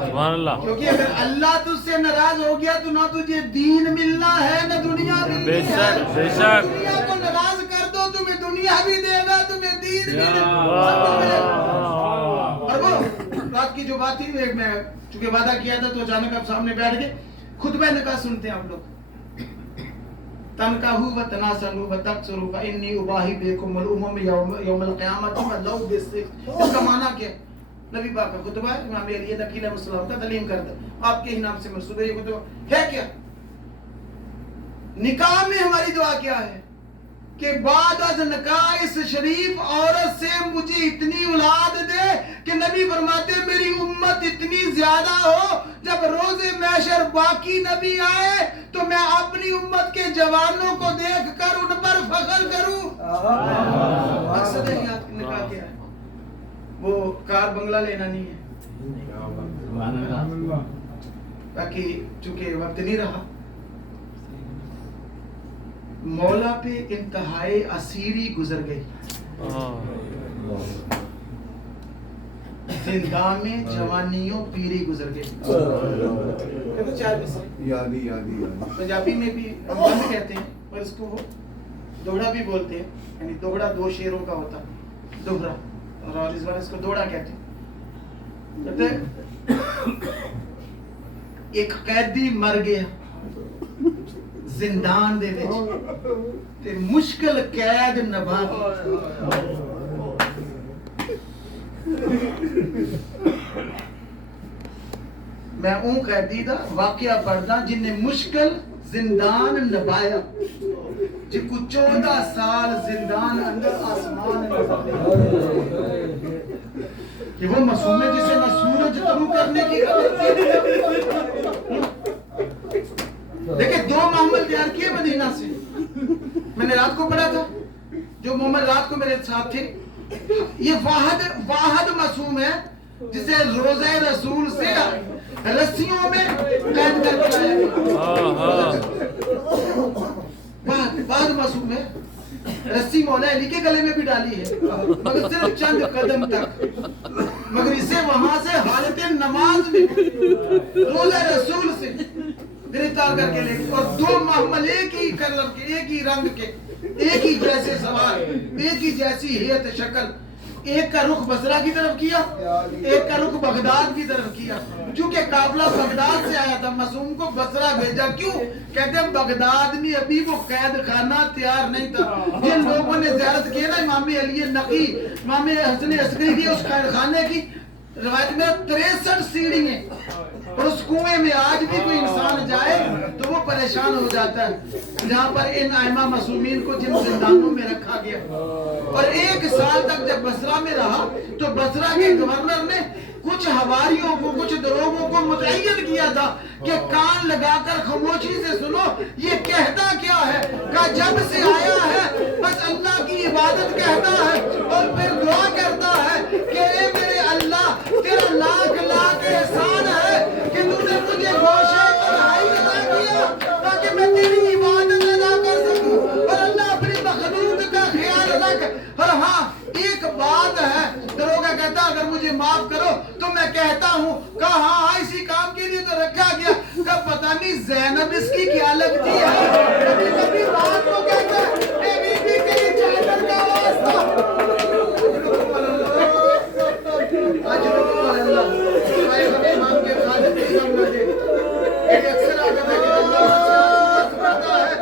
سبحان اللہ. کیونکہ اگر اللہ تجھ سے ناراض ہو گیا تو نہ تجھے دین ملنا ہے نہ دنیا ملنی بے ہے. شک, بے شک. دنیا کو ناراض کر دو, تمہیں دنیا بھی دے گا, تمہیں دین بھی دے گا. اور وہ رات کی جو بات تھی, ایک میں چونکہ وعدہ کیا تھا تو اچانک آپ سامنے بیٹھ گئے. خطبہ نکاح سنتے ہیں آپ لوگ, تنکحوا وتناسلوا وتکثروا فانی اباہی بکم الامم یوم القیامۃ ولو بالسیف. اس کا معنی کیا ہے؟ نبی پاک کا خطبہ ہے, امام علی نقیل علیہ السلام کا تعلیم کرتا, آپ کے ہی نام سے منسوب ہے یہ خطبہ. ہے کیا نکاح میں ہماری دعا کیا ہے کہ بعد از نکاح اس شریف عورت سے مجھے اتنی اولاد دے کہ نبی فرماتے میری امت اتنی زیادہ ہو جب روز محشر باقی نبی آئے تو میں اپنی امت کے جوانوں کو دیکھ کر ان پر فخر کروں. مقصد ہے نکاح کیا ہے؟ وہ کار بنگلہ لینا نہیں ہے. باقی چونکہ وقت نہیں رہا, مولا پہ انتہائی اسیری گزر گئی. زندان میں جوانیوں پیری گزر گئی. پنجابی میں بھی ہم بند کہتے ہیں اور اس کو دوہڑا بھی بولتے ہیں, یعنی دوہڑا دو شیروں کا ہوتا ہے, دوہرا, اور اس بار اس کو دوہڑا کہتے ہیں. ایک قیدی مر گیا زندان دے وچ تے مشکل قید نبھا. میں اون قیدی دا واقعہ پڑھدا جن نے مشکل زندان نبھایا, جن کو 14 سال زندان اندر آسمان کہ وہ معصوم ہے جسے نہ سورج طلوع کرنے کی خبر تھی. دیکھیں 2 محمل تیار کیے مدینہ سے, میں نے رات کو پڑھا تھا, جو محمل رات کو میرے ساتھ تھے, یہ واحد معصوم ہے جسے روزہ رسول سے رسیوں میں قید کر کے لایا گیا. واحد معصوم ہے, رسی مولا علی کے گلے میں بھی ڈالی ہے مگر صرف چند قدم تک, مگر اسے وہاں سے حالت نماز میں روزہ رسول سے گرفتار کر کے لے گئے. اور 2 محمل ایک ہی کلر کے, ایک ہی رنگ کے, ایک ہی جیسے سوار, ایک ہی جیسی ہیئت شکل, ایک کا رخ بصرہ کی طرف کیا, ایک کا رخ بغداد کی طرف کیا. چونکہ قافلہ بغداد سے آیا تھا, معصوم کو بصرہ بھیجا. کیوں؟ کہتے ہیں بغداد میں ابھی وہ قید خانہ تیار نہیں تھا. جن لوگوں نے زیارت کی نا امام علی نقی, امام حسن عسکری کی اس قید خانے کی روایت میں 63 سیڑھی ہیں, اور اس کنویں میں آج بھی کوئی انسان جائے تو وہ پریشان ہو جاتا ہے, جہاں پر ان ائمہ معصومین کو جن زندانوں میں رکھا گیا. اور 1 سال تک جب بصرہ میں رہا تو بصرہ کے گورنر نے کچھ حواریوں کو, کچھ دروگوں کو متعین کیا تھا کہ کان لگا کر خاموشی سے سنو یہ کہتا کیا ہے. کہا جب سے آیا ہے بس اللہ کی عبادت کہتا ہے اور پھر دعا کرتا ہے کہ اے میرے اللہ تیرا لاکھ لاکھ احسان ہے کہ تو نے مجھے گوشہ تنہائی عطا کیا تاکہ میں تیری عبادت ادا کر سکوں. اور اللہ اپنی مخلوق کا خیال رکھ. اور ہاں ایک بات ہے, دروگا کہتا اگر مجھے معاف کرو تو میں کہتا ہوں. کہا ہاں اسی کام کے لیے تو رکھا گیا. کہا پتہ نہیں زینب اس کی کیا لگتی ہے, کبھی کبھی رات کو کہتا ہے اے بی بی تیری چادر کا واسطہ. آج رکھو اللہ آئے ہمیں امام کے خالق کی غم نہ دے. یہ اکثر آگا ہے کہ اللہ پتا ہے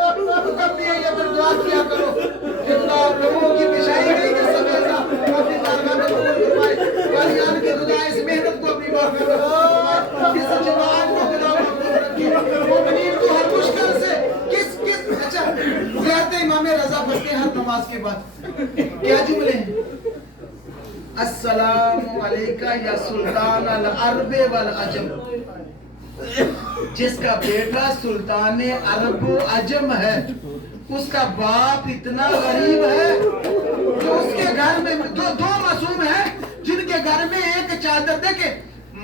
تو کبھی یہ پر دعا کیا کرو کہ اللہ آپ لوگوں کی بشائی گئی کہ سب ایسا اپنی بارگاہ میں قبول فرمائے. قادیان کے خدا اس محنت کو اپنی بارگاہ میں قبول فرمائے, اس جماعت کو خدا محفوظ رکھے. مومنین کو ہر مشکل سے کس اچھا زیارت امام رضا پڑھتے ہیں ہر نماز کے بعد. کیا جملے ہیں؟ السلام علیکہ یا سلطان العرب والعجم. جس کا بیٹا سلطان عرب و عجم ہے، اس کا باپ اتنا غریب ہے کہ اس کے گھر میں دو معصوم ہیں جن کے گھر میں ایک چادر، دیکھیں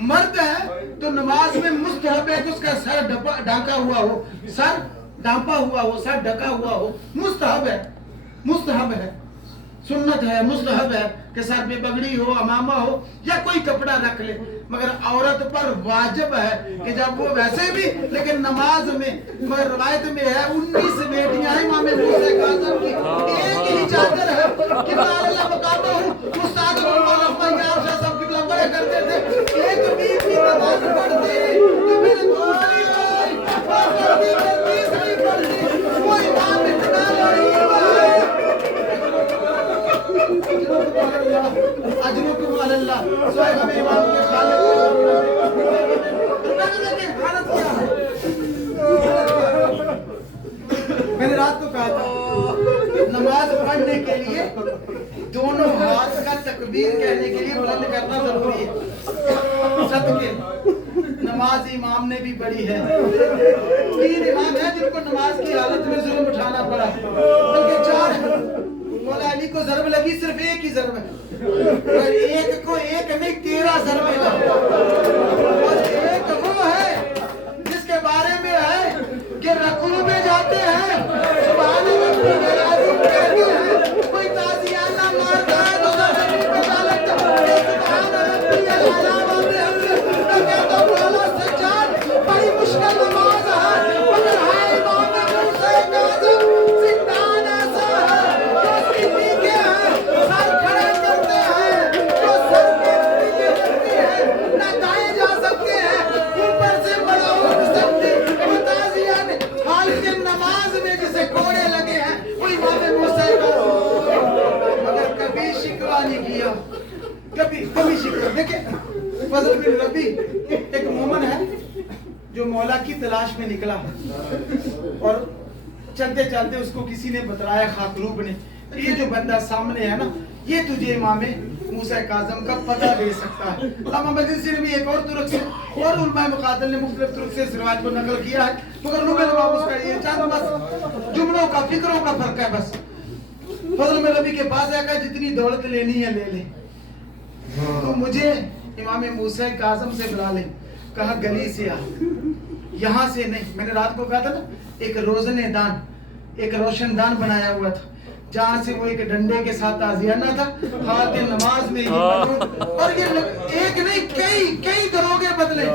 مرد ہے تو نماز میں مستحب ہے کہ اس کا سر ڈھانکا ہوا ہو، سر ڈھانپا ہوا ہو، سر ڈھکا ہوا ہو، مستحب ہے، مستحب ہے، سنت ہے، مستحب ہے کہ سر پہ پگڑی ہو، امامہ ہو یا کوئی کپڑا رکھ لے، مگر عورت پر واجب ہے کہ جب وہ ویسے بھی لیکن نماز میں، مگر روایت میں ہے 19 بیٹیاں ہیں امام موسیٰ کاظم کی، ایک ہی چادر ہے کہ اللہ مقامہ ہوں استاد مولانا یار شاہ صاحب قبلہ پڑھا کرتے تھے، ایک بیوی نماز پڑھتی تو میرے دوسری بھائی پڑھتی تیسری پڑھتی، وہ امام اتنا غریب ہے، اجرکم علی اللہ، سوائے ہمیں امام کے خالق حالت کیا ہے؟ میں نے رات کو کہا تھا نماز پڑھنے کے لیے دونوں ہاتھ کا تکبیر کہنے کے لیے بلند کرنا ضروری ہے، صدقے نماز امام نے بھی پڑھی ہے، 3 امام ہیں جن کو نماز کی حالت میں ظلم اٹھانا پڑا، بلکہ 4 مولا علی کو ضرب لگی، صرف ایک ہی ضرب ہے، اور ایک کو ایک نہیں 13 ضرب لگا، اور ایک وہ ہے جس کے بارے میں ہے کہ رکوع میں جاتے ہیں سبحان ربی العظیم کہتے ہیں، کوئی تازیانہ مارتا ہے تو زمین پہ ڈالتا ہے سبحان ربی العظیم میں کہتا ہوں مولا سجاد بڑی مشکل نماز ہے، مگر ہے امام موسیٰ کاظم زندان ایسا ہے جو اس کی نیکیں ہیں سر کھڑے کرتے ہیں، جو سر کے نیکیں کرتی ہیں نہ دائیں جا سکتے ہیں، اوپر سے بڑا اٹھ سکتے، وہ تازیہ نے حال کے نماز میں جسے کوڑے لگے ہیں وہ امام موسیٰ کاظم، مگر کبھی شکوہ نہیں کیا، کبھی شکوہ، دیکھیں فضل بن ربی ایک مومن ہے جو مولا کی تلاش میں نکلا اور چلتے چلتے اس کو کسی نے بتلایا خاکروب نے، یہ جو بندہ سامنے ہے نا یہ تجھے امام موسیٰ کاظم کا پتہ دے سکتا ہے، امام مجلسی نے بھی ایک اور طرق سے اور علماء مقاتل نے مختلف طرق سے اس روایت کو نقل کیا ہے، مگر علوم الباب اس کا یہ چند بس جملوں کا فکروں کا فرق ہے، بس فضل میں ربی کے پاس ہے کہ جتنی دولت لینی ہے لے لے، تو مجھے امام موسیٰ کاظم سے بلا لے، کہا گلی سے آ، یہاں سے نہیں، میں نے رات کو کہا تھا نا ایک روزن دان، ایک روشن دان بنایا ہوا تھا جہاں سے وہ ایک ڈنڈے کے ساتھ تازیانہ تھا، حالت نماز میں اور یہ ایک نہیں کئی دروگے بدلے،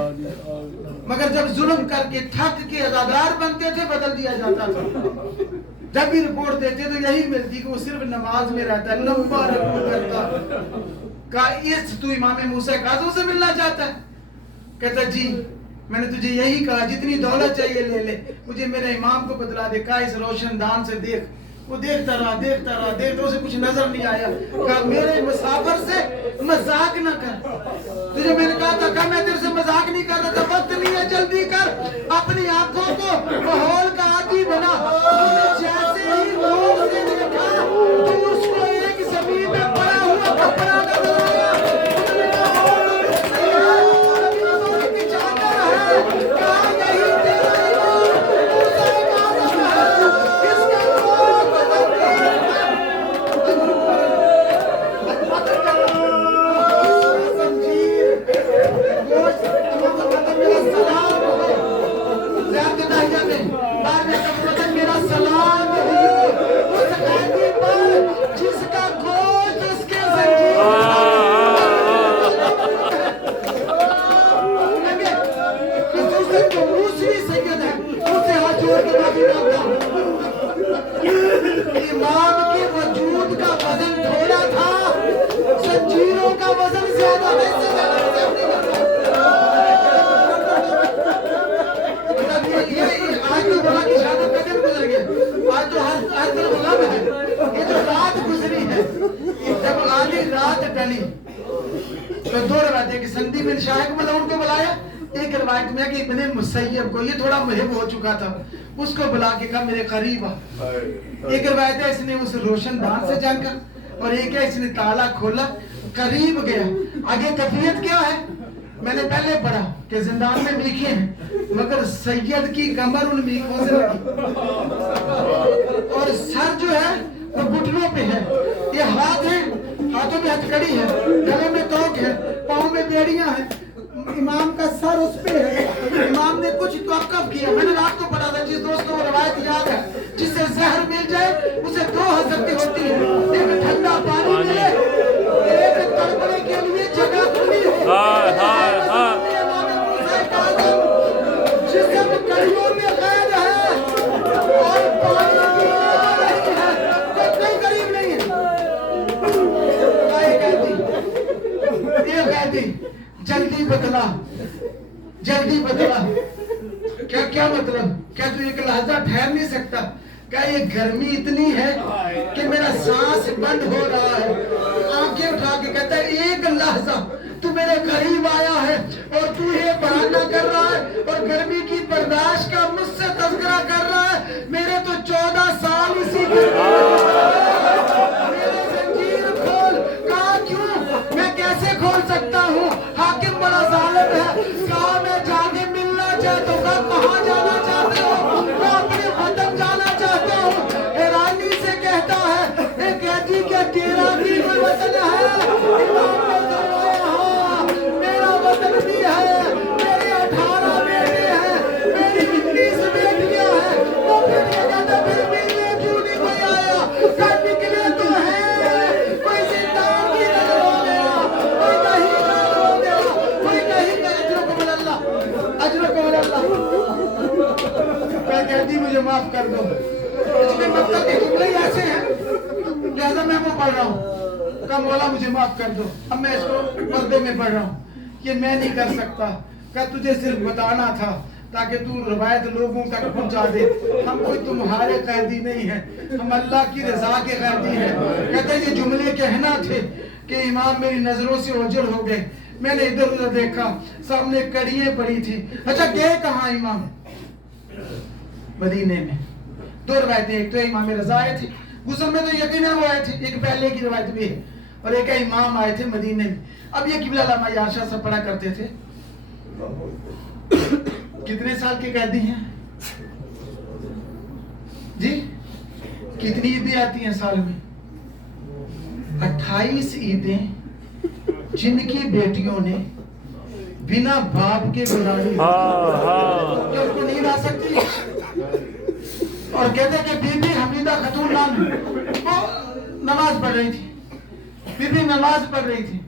مگر جب ظلم کر کے تھک کے عزادار بنتے تھے بدل دیا جاتا تھا، جب بھی رپورٹ دیتے تو یہی ملتی کہ وہ صرف نماز میں رہتا ہے، لمبا رپورٹ کرتا، کہا اس تو امام موسیٰ کاظم سے ملنا چاہتا ہے؟ کہتا جی میں نے تجھے یہی کہا جتنی دولت چاہیے لے لے، مجھے میرے امام کو بتلا دے، کہا اس روشن دان سے دیکھ، وہ دیکھتا رہا اسے کچھ نظر نہیں آیا، کہا میرے مسافر سے مذاق نہ کر، تجھے میں نے کہا تھا کہ میں تیرے سے مذاق نہیں کر رہا تھا، وقت نہیں ہے جلدی کر، اپنی آنکھوں کو ماحول کا عادی بنا، جیسے ہی روح سے دیکھا تو اس کو ایک زمین میں پڑا ہوا کپڑا نظر آیا، امام کے وجود کا وزن تھوڑا تھا، زنجیروں کا وزن زیادہ آج تو بڑا کی شہادت کا دن گزر گیا، آج تو ہر طرف غم ہے، یہ جو رات گزری ہے جب آدھی رات ڈلی تو 2 روایتیں کہ سندی بن شاہ کو مطلب ان کو بلایا، ایک روایت میں کہ ابن مسیب کو، یہ تھوڑا محب ہو چکا تھا، اس کو بلا کے کہا میرے قریب آ، ایک روایت ہے اس نے اس روشن دان سے جھانکا اور ایک ہے اس نے تالا کھولا قریب گیا، آگے کیفیت کیا ہے میں نے پہلے پڑھا کہ زندان میں میخیں ہیں مگر سید کی کمر ان میخوں سے لگی اور سر جو ہے وہ گھٹنوں پہ ہے، یہ ہاتھ ہیں، ہاتھوں میں ہتھکڑی ہے، گلے میں توک ہے، پاؤں میں بیڑیاں ہیں، امام کا سر اس پہ ہے۔ امام نے کچھ توقف کیا، میں نے رات کو پڑھا تھا، جس دوست کو وہ روایت یاد ہے، جس سے زہر مل جائے اسے دو حسرتیں ہوتی ہیں، ایک ٹھنڈا پانی ملے، ایک تڑپنے کے لیے جگہ کھلی ہو۔ جسم کڑیوں میں قید ہے اور پانی کی نہیں ہے، تو کوئی قریب نہیں ہے۔ یہ قیدی جلدی بدلا، جلدی بدلا، کیا مطلب؟ کیا تو ایک لحظہ ٹھہر نہیں سکتا؟ کیا یہ گرمی اتنی ہے کہ میرا سانس بند ہو رہا ہے؟ آنکھیں اٹھا کے کہتا ہے ایک لحظہ تو میرے قریب آیا ہے اور تو یہ بہانہ کر رہا ہے اور گرمی کی برداشت کا مجھ سے تذکرہ کر رہا ہے۔ میرے تو 14 سال اسی میرے زنجیر کھول، کہا کیوں؟ میں کیسے کھول سکتا ہوں؟ حاکم بڑا ظالم ہے۔ کہا میں جانے ملنا چاہتا ہوں۔ کہاں جانا چاہتے ہو؟ میں اپنے وطن جانا چاہتا ہوں۔ حیرانی سے کہتا ہے اے قیدی کیا تیرا بھی کوئی وطن ہے؟ امام نے فرمایا ہاں میرا وطن بھی ہے، میرے 18 بیٹے ہیں، میری 19 بیٹیاں ہیں۔ وہ پھر یہ کہتا پھر ملنے کیوں نہیں کوئی آیا؟ کل نکلے تو ہے، کوئی زندان کی نظر ہو گیا، کوئی کہیں نظر ہو گیا، کوئی کہیں کا اجرکم اللہ، اجرکم اللہ۔ میں کہتی مجھے معاف کر دو، اس میں مطلب کہ جملے ایسے ہیں لہذا میں وہ پڑھ رہا ہوں۔ کہا مولا مجھے معاف کر دو، اب میں اس کو پردے میں پڑھ رہا ہوں، یہ میں نہیں کر سکتا۔ کہ تجھے صرف بتانا تھا تاکہ تو روایت لوگوں تک پہنچا دے، ہم کوئی تمہارے قیدی نہیں ہیں، ہم اللہ کی رضا کے قیدی ہیں۔ کہتے یہ جملے کہنا تھے کہ امام میری نظروں سے اوجھل ہو گئے، میں نے ادھر ادھر دیکھا، سامنے کڑیاں پڑی تھی۔ اچھا گئے کہاں امام؟ مدینے میں۔ دو روایتیں، ایک تو امام رضا آئے تھے، غسل میں تو یقیناً وہ آئے تھے، ایک پہلے کی روایت بھی ہے، اور ایک امام آئے تھے مدینے میں۔ اب یہ قبلہ علامہ یار شاہ صاحب پڑھا کرتے تھے۔ کتنے سال کے قیدی ہیں جی؟ کتنی عیدیں آتی ہیں سال میں؟ 28 عیدیں، جن کی بیٹیوں نے بنا باپ کے گزاری، کیا اس کو نیند آ سکتی ہے؟ اور کہتے ہیں کہ بی بی حمیدہ خاتون نام ہے، وہ نماز پڑھ رہی تھی، بی بی نماز پڑھ رہی تھی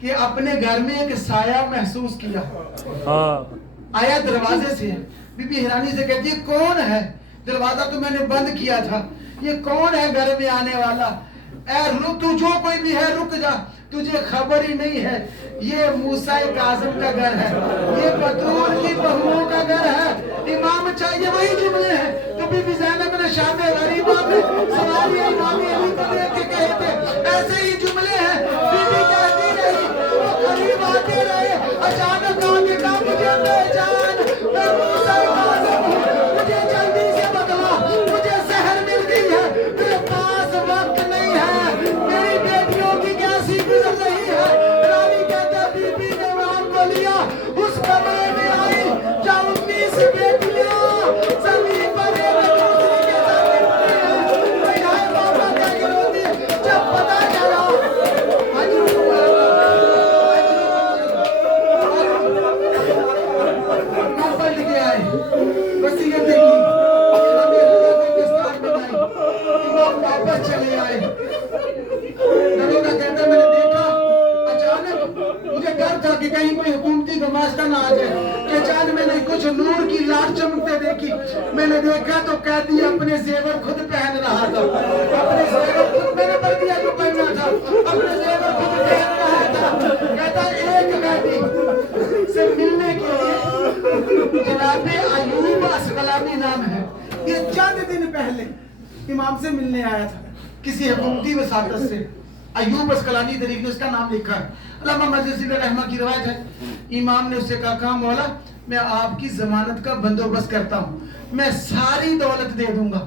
کہ اپنے گھر میں ایک سایہ محسوس کیا، آیا دروازے سے، بی بی حیرانی سے کہتی ہے کون ہے؟ دروازہ تو میں نے بند کیا تھا، یہ کون ہے گھر میں آنے والا؟ اے رک، تو جو کوئی بھی ہے رک جا، تجھے خبر ہی نہیں ہے یہ موسیٰ کاظم کا گھر ہے، یہ بطول کی بہوؤں کا گھر ہے۔ امام چاہیے وہی جملے ہیں تو بی بی زینب نے شام غریبہ میں سواری امام علی کو دیکھ کے کہے تھے، ایسے ہی جملے ہیں۔ بی بی کہتی رہی، وہ قریب آتے رہے، اچانک آگے کہا مجھے پہچان، میں موسیٰ کاظم ہوں، مجھے جلدی سے بتلا، مجھے زہر مل گئی ہے، میرے پاس وقت نہیں ہے، میری بیٹیوں کی کیسی گزر رہی ہے۔ رانی کہتا بی بی نے وہاں کو لیا، اس کمرے میں آئی جہاں 19 بیٹیاں زمین پر ایک دوسرے کے ساتھ لپٹی ہیں۔ کوئی آئے بابا کہہ کے روتی، جب پتہ چلا پلٹ کے آئے، وصیتیں کی، امام واپس چلے آئے۔ دروگا کہتا میں نے دیکھا، اچانک مجھے ڈر تھا کہ کہیں کوئی حکومتی گماشتہ نہ آ جائے، کہ اچانک میں نے کچھ نور کی لاٹ چمکتے دیکھی، میں نے دیکھا تو قیدی اپنے زیور خود پہن رہا تھا، اپنے زیور خود میں نے پڑھ دیا جو پہننا تھا، اپنے زیور خود پہن رہا تھا۔ کہتا ایک قیدی سے ملنے کے لیے جناب ایوب اسقلانی نام ہے، یہ چند دن پہلے امام سے ملنے آیا تھا کسی حکومتی وساطت سے۔ ایوب اسقلانی طریق نے اس کا نام لکھا ہے، علامہ مجلسی رحمہ کی روایت ہے۔ امام نے اس سے کہا مولا میں آپ کی ضمانت کا بندوبست کرتا ہوں، میں ساری دولت دے دوں گا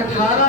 18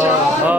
4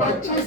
25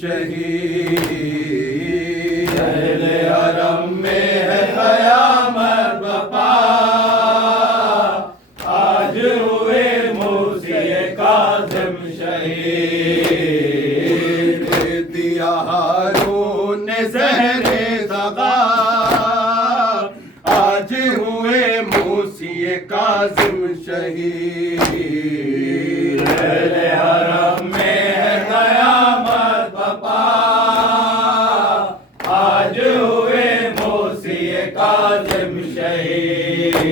شہید، اہل حرم میں ہے قیامت بپا، آج ہوئے موسی کاظم شہید، دے دیا ہارون نے زہر دغا، آج ہوئے موسی کاظم شہید، اہل حرم میں ہے قیامت بپا، آج ہوئے موسی کاظم شہید،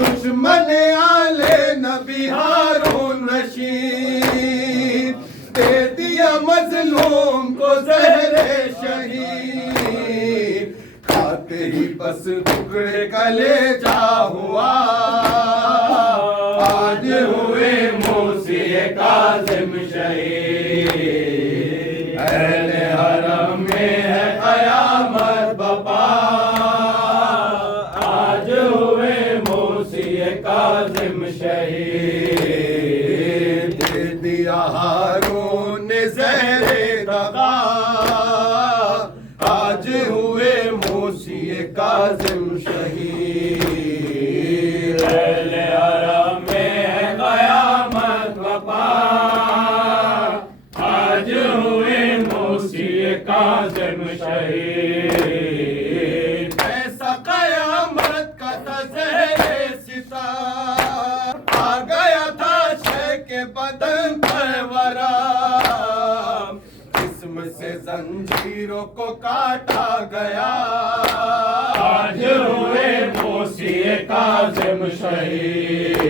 دشمن آل نبی ہارون رشید، دے دیا مظلوم کو زہر شہید، کھاتے ہی بس ٹکڑے کلیجہ ہوا، آج ہوئے موسی کاظم شہید، اہل حرم میں ہے قیامت بپا، آج ہوئے موسی کاظم شہید، دے دیا ہارون نے زہر دغا، آج ہوئے موسی کاظم شہید، اہل حرم میں ہے قیامت بپا، آج ہوئے موسی کاظم شہید، ایسا قیامت کا تھا زہر ستار، آ گیا تھا شے کے بدن پر ورم، جسم سے زنجیروں کو کاٹا گیا، آج ہوئے موسی کاظم شہید،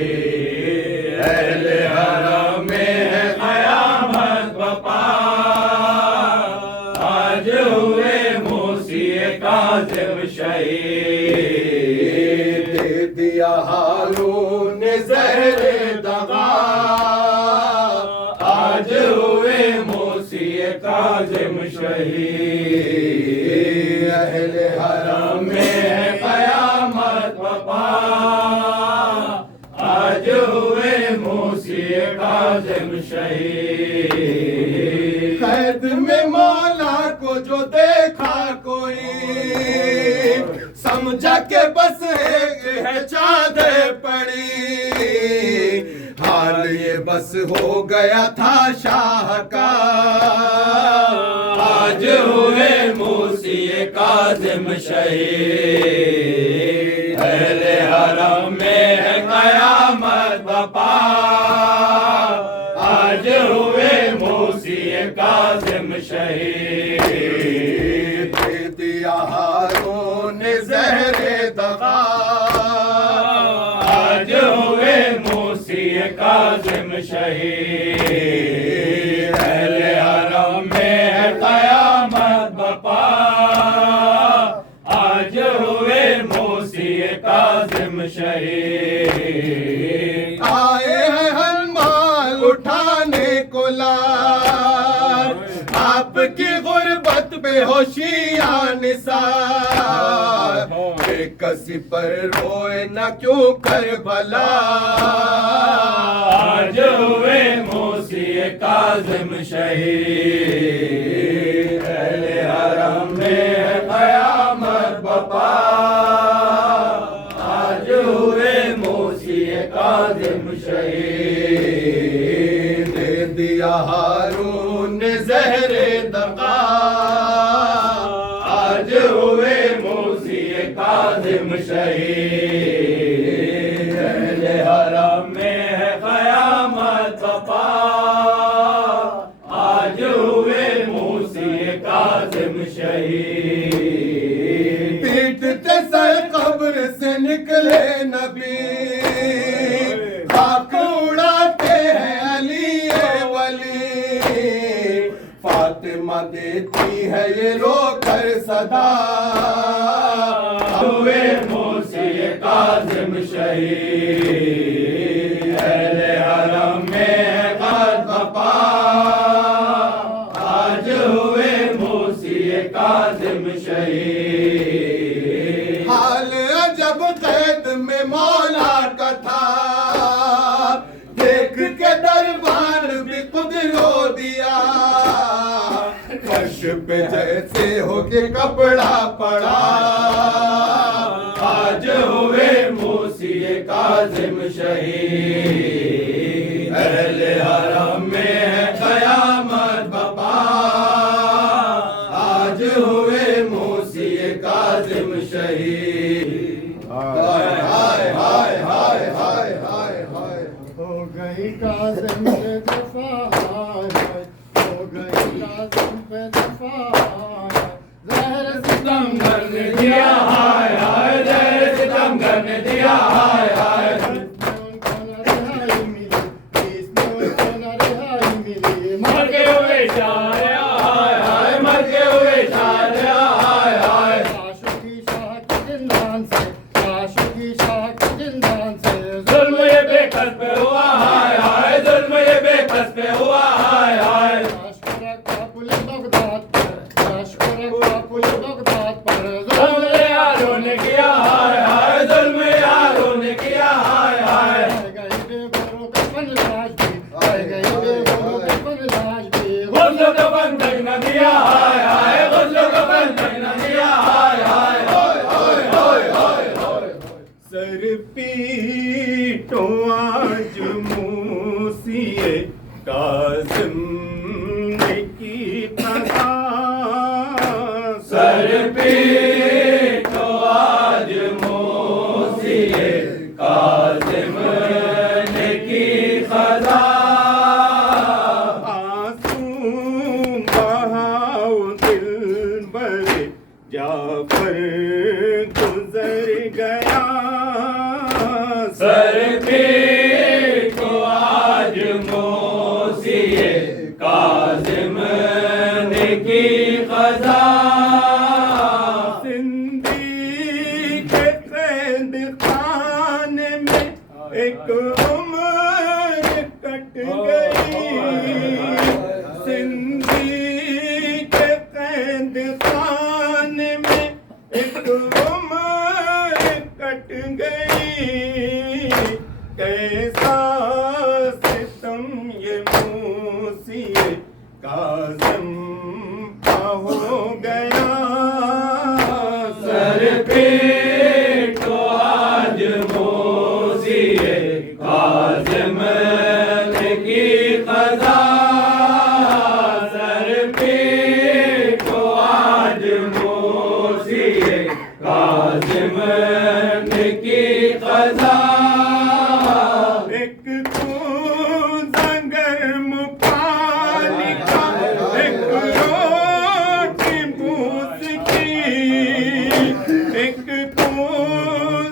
اہل حرم میں ہے قیامت بپا، آج ہوئے موسی کاظم شہید، دے دیا ہارون نے زہر دغا، آج ہوئے موسی کاظم شہید، اہل حرم میں ہے قیامت بپا، آج ہوئے موسی کاظم شہید، قید میں مولا کو جو دیکھا کوئی، سمجھا کہ بس ایک ہے چادر پڑی، حال یہ بس ہو گیا تھا شاہ کا، آج ہوئے موسی کاظم شہید، اہل حرم میں ہے قیامت بپا، آج ہوئے موسی کاظم شہید، دے دیا ہارون نے زہر دغا، آج ہوئے موسی کاظم شہید، اہل حرم میں ہے قیامت بپا، آج ہوئے موسی کاظم شہید، آئے ہیں ہم مال اٹھانے کو لار، آپ کی غربت بے ہوشیاں نثار، بے کسی پر روئے نہ کیوں کربلا، آج ہوئے موسی کاظم شہید، اہل حرم میں ہے قیامت بپا، آج ہوئے موسی کاظم شہید، دے دیا ہارون نے زہر دغا، آج ہوئے موسی کاظم شہید، اہل حرم میں ہے قیامت بپا، آج ہوئے موسی کاظم شہید، پیٹتے سر قبر سے نکلے نبی، خاک اڑاتے ہیں علی ولی، فاطمہ دیتی ہے یہ رو کر صدا، ہوئے موسی کاظم شہید، اہل حرم میں ہے قد بپا، آج ہوئے موسی کاظم شہید، حال عجب قید میں مولا کا تھا، دیکھ کے دربار بھی خود رو دیا، کپڑا پڑا آج ہوئے موسی کاظم شہید اہل حرم میں ہے قیامت بپا آج ہوئے موسی کاظم شہید ہائے ہائے ہائے ہائے ہائے ہائے ہائے ہو گئی کاظم پہ دفاع ہو گئی کاظم پہ دفاع زہر ستم گھر نے دیا ہائے ہائے زہر ستم گھر نے دیا ہائے ہائے مر کے ہوئے شاعر ہائے ہائے مر کے ہوئے شاعر ہائے ہائے عاشق کی شاہ کے زندان سے عاشق کی شاہ کے زندان سے ظلم یہ بے کس پہ ہوا ہائے ہائے ظلم یہ بے کس پہ ہوا ہائے ہائے لشکر کا پل بغداد پر لشکر کا پل بغداد پر ظلم یاروں نے کیا ہائے ہائے ظلم یاروں نے کیا ہائے ہائے گئی بے گھروں کا فن لاش بھی گئی بے گھروں کا فن لاش بھی غسل کا بندھن نہ دیا ہائے ہائے غسل کا بندھن نہ دیا ہائے ہائے سر پیٹو آج موسی کاظم نے کی قضا سر پیٹو آج موسی کاظم نے کی قضا آنسو بہاؤ دل بر جعفر گزر گیا سر پیٹو آج موسی کاظم نے کی قضا زندگی کے قید خانے میں ایک عمر کٹ گئی زندگی کے قید خانے میں ایک عمر کٹ گئی کیسا ستم یہ موسی کاظم کا ہو گیا سر پیٹو آج موسی کاظم نے کی قضا سر پیٹو آج موسی کاظم نے کی قضا ایک تو زنگر مکانی کا ایک روٹی بوس کی ایک تو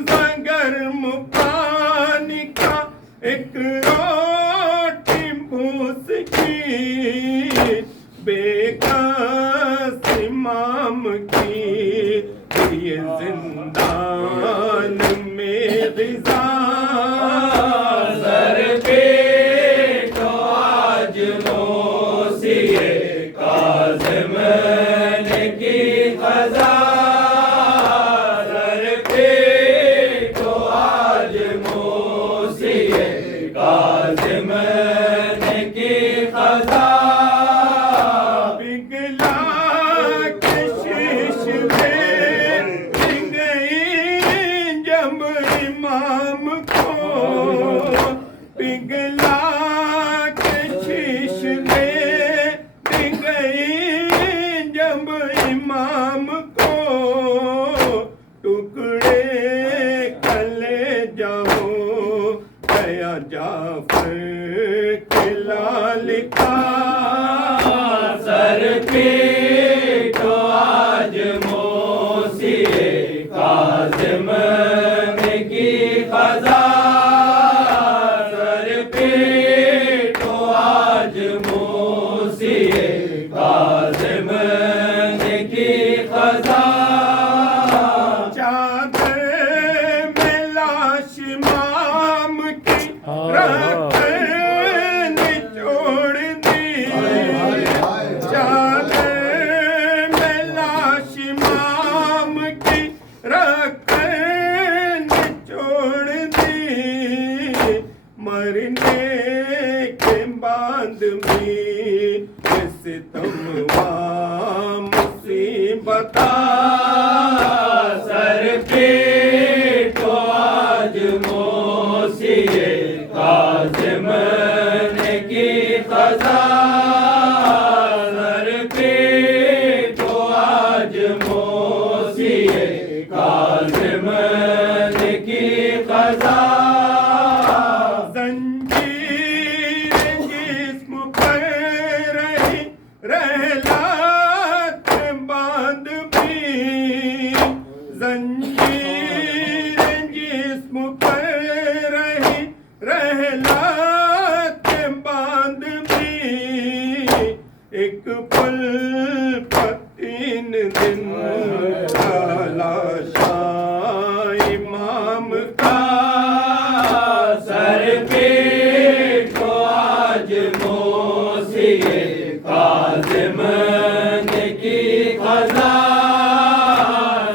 زنگر مکانی کا ایک روٹی بوس کی بے کس امام کی یہ زندان میں غذا سر پیٹو آج موسی کاظم نے کی قضا سر پیٹو آج موسی کاظم نے کی قضا پگھلا کے شیش میں گئی جب امام کو پگھلا کے شیش میں گئی جب امام کو ٹکڑے کلے جاؤ گیا جعفر لال کا سر پیٹو آج موسی کاظم نے کی قضا سر پیٹو آج موسی کاظم نے کی قضا چادر میں لاش امام کی رکھ نچوڑ دی چادر میں لاش امام کی رکھ موسی کاظم کی قضا زنجیر جسم پر رہی رحلات باندھ بھی زنجیر جسم پر رہی رحلات باندھ بھی ایک پل پتین دن لاشاں امام کا سر پیٹ کو آج موسی کاظم کی قضا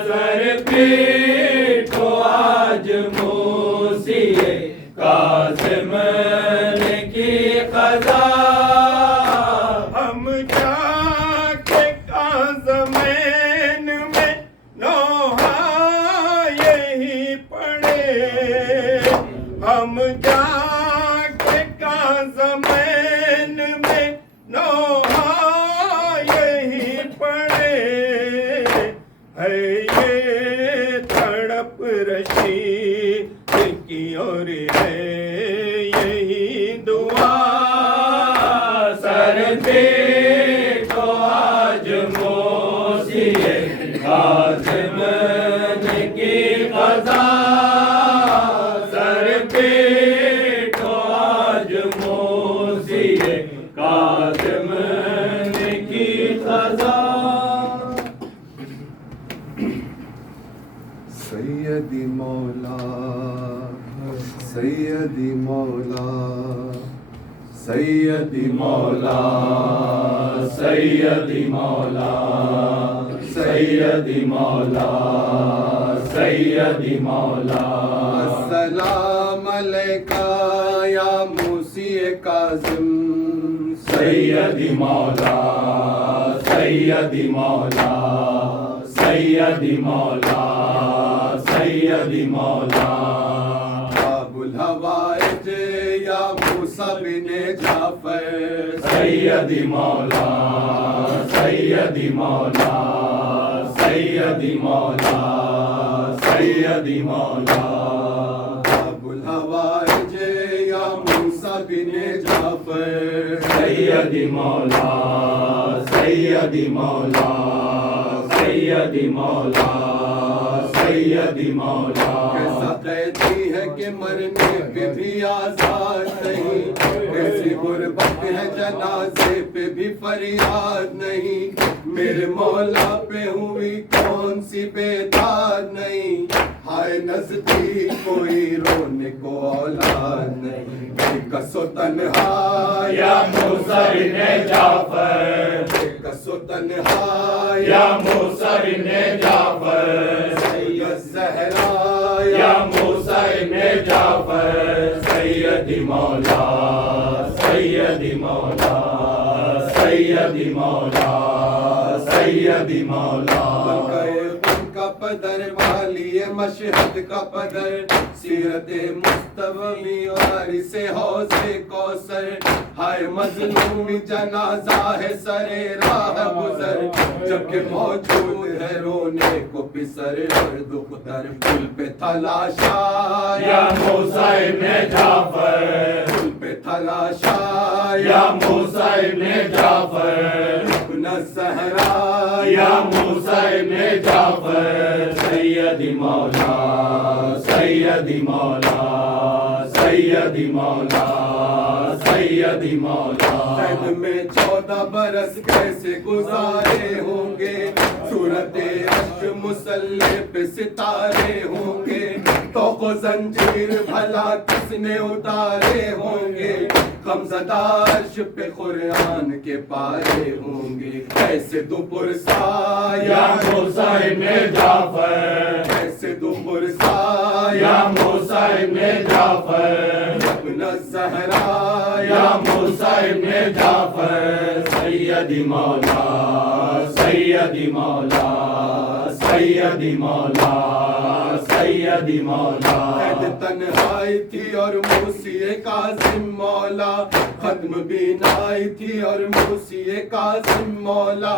سر پیٹ کو آج موسی کاظم کی قضا ہم جا کے کاظمین میں نوحہ یہی پڑھے ہم جا کے کاظمین میں نوحہ یہی پڑھے ہے یہ تڑپ رشید کی اور ہے یہی دعا سر پیٹ کو آج موسی کاظم کی قضا سر پیٹ کو آج موسی کاظم کی قضا سیدی مولا سیدی مولا سیدی مولا سیدی مولا سیدی مولا سیدی مولا السلام علیکہ یا موسی کاظم سیدی مولا سیدی مولا سیدی مولا سیدی مولا باب الحوائج یا موسیٰ بن جعفر سیدی مولا سیدی مولا سیدی مولا سیدی مولا باب الحوائج یا موسیٰ بن جعفر سیدی مولا سیدی مولا سیدی مولا سیدی مولا کیسا قیدی ہے کہ مرنے پہ بھی آزاد نہیں کیسی غربت ہے جنازے پہ بھی فریاد نہیں میرے مولا پہ ہوئی کون سی بیداد نہیں ہائے نزدیک کوئی رونے کو اولاد نہیں کسو تنہا یا موسیٰ بن جعفر کسو تنہا یا موسیٰ بن جعفر سید زہرا یا موسیٰ بن جعفر سیدی مولا سیدی مولا سیدی مولا سیدی مولا ان کا پدر والی مشہد کا پدر سیرت مصطفی وارث حوض کوثر ہائے مظلومی جنازہ ہے سرے راہ گزر جبکہ موجود ہے رونے کو پسر اور دکھ در پل پہ تلاشا یا موسیٰ بن جعفر پل پہ تلاشا یا موسیٰ بن جعفر ابن زہرا یا موسیٰ بن جعفر سیدی مولا سیدی مولا سیدی مولا سیدی مولا قید میں 14 برس کیسے گزارے ہوں گے صورت عشق مسلح پہ ستارے ہوں گے توق و زنجیر بھلا کس نے اتارے ہوں گے غمزدہ عرش پہ قرآن کے پارے ہوں گے کیسے دو پرسا یا موسیٰ بن جعفر کیسے دو پرسا یا موسیٰ بن جعفر ابن زہرا یا موسیٰ بن جعفر سیدی مولا سیدی مولا سیدی مولا سیدی مولا قید تنہائی تھی اور موسی کاظم مولا ختم بینائی تھی اور موسی کاظم مولا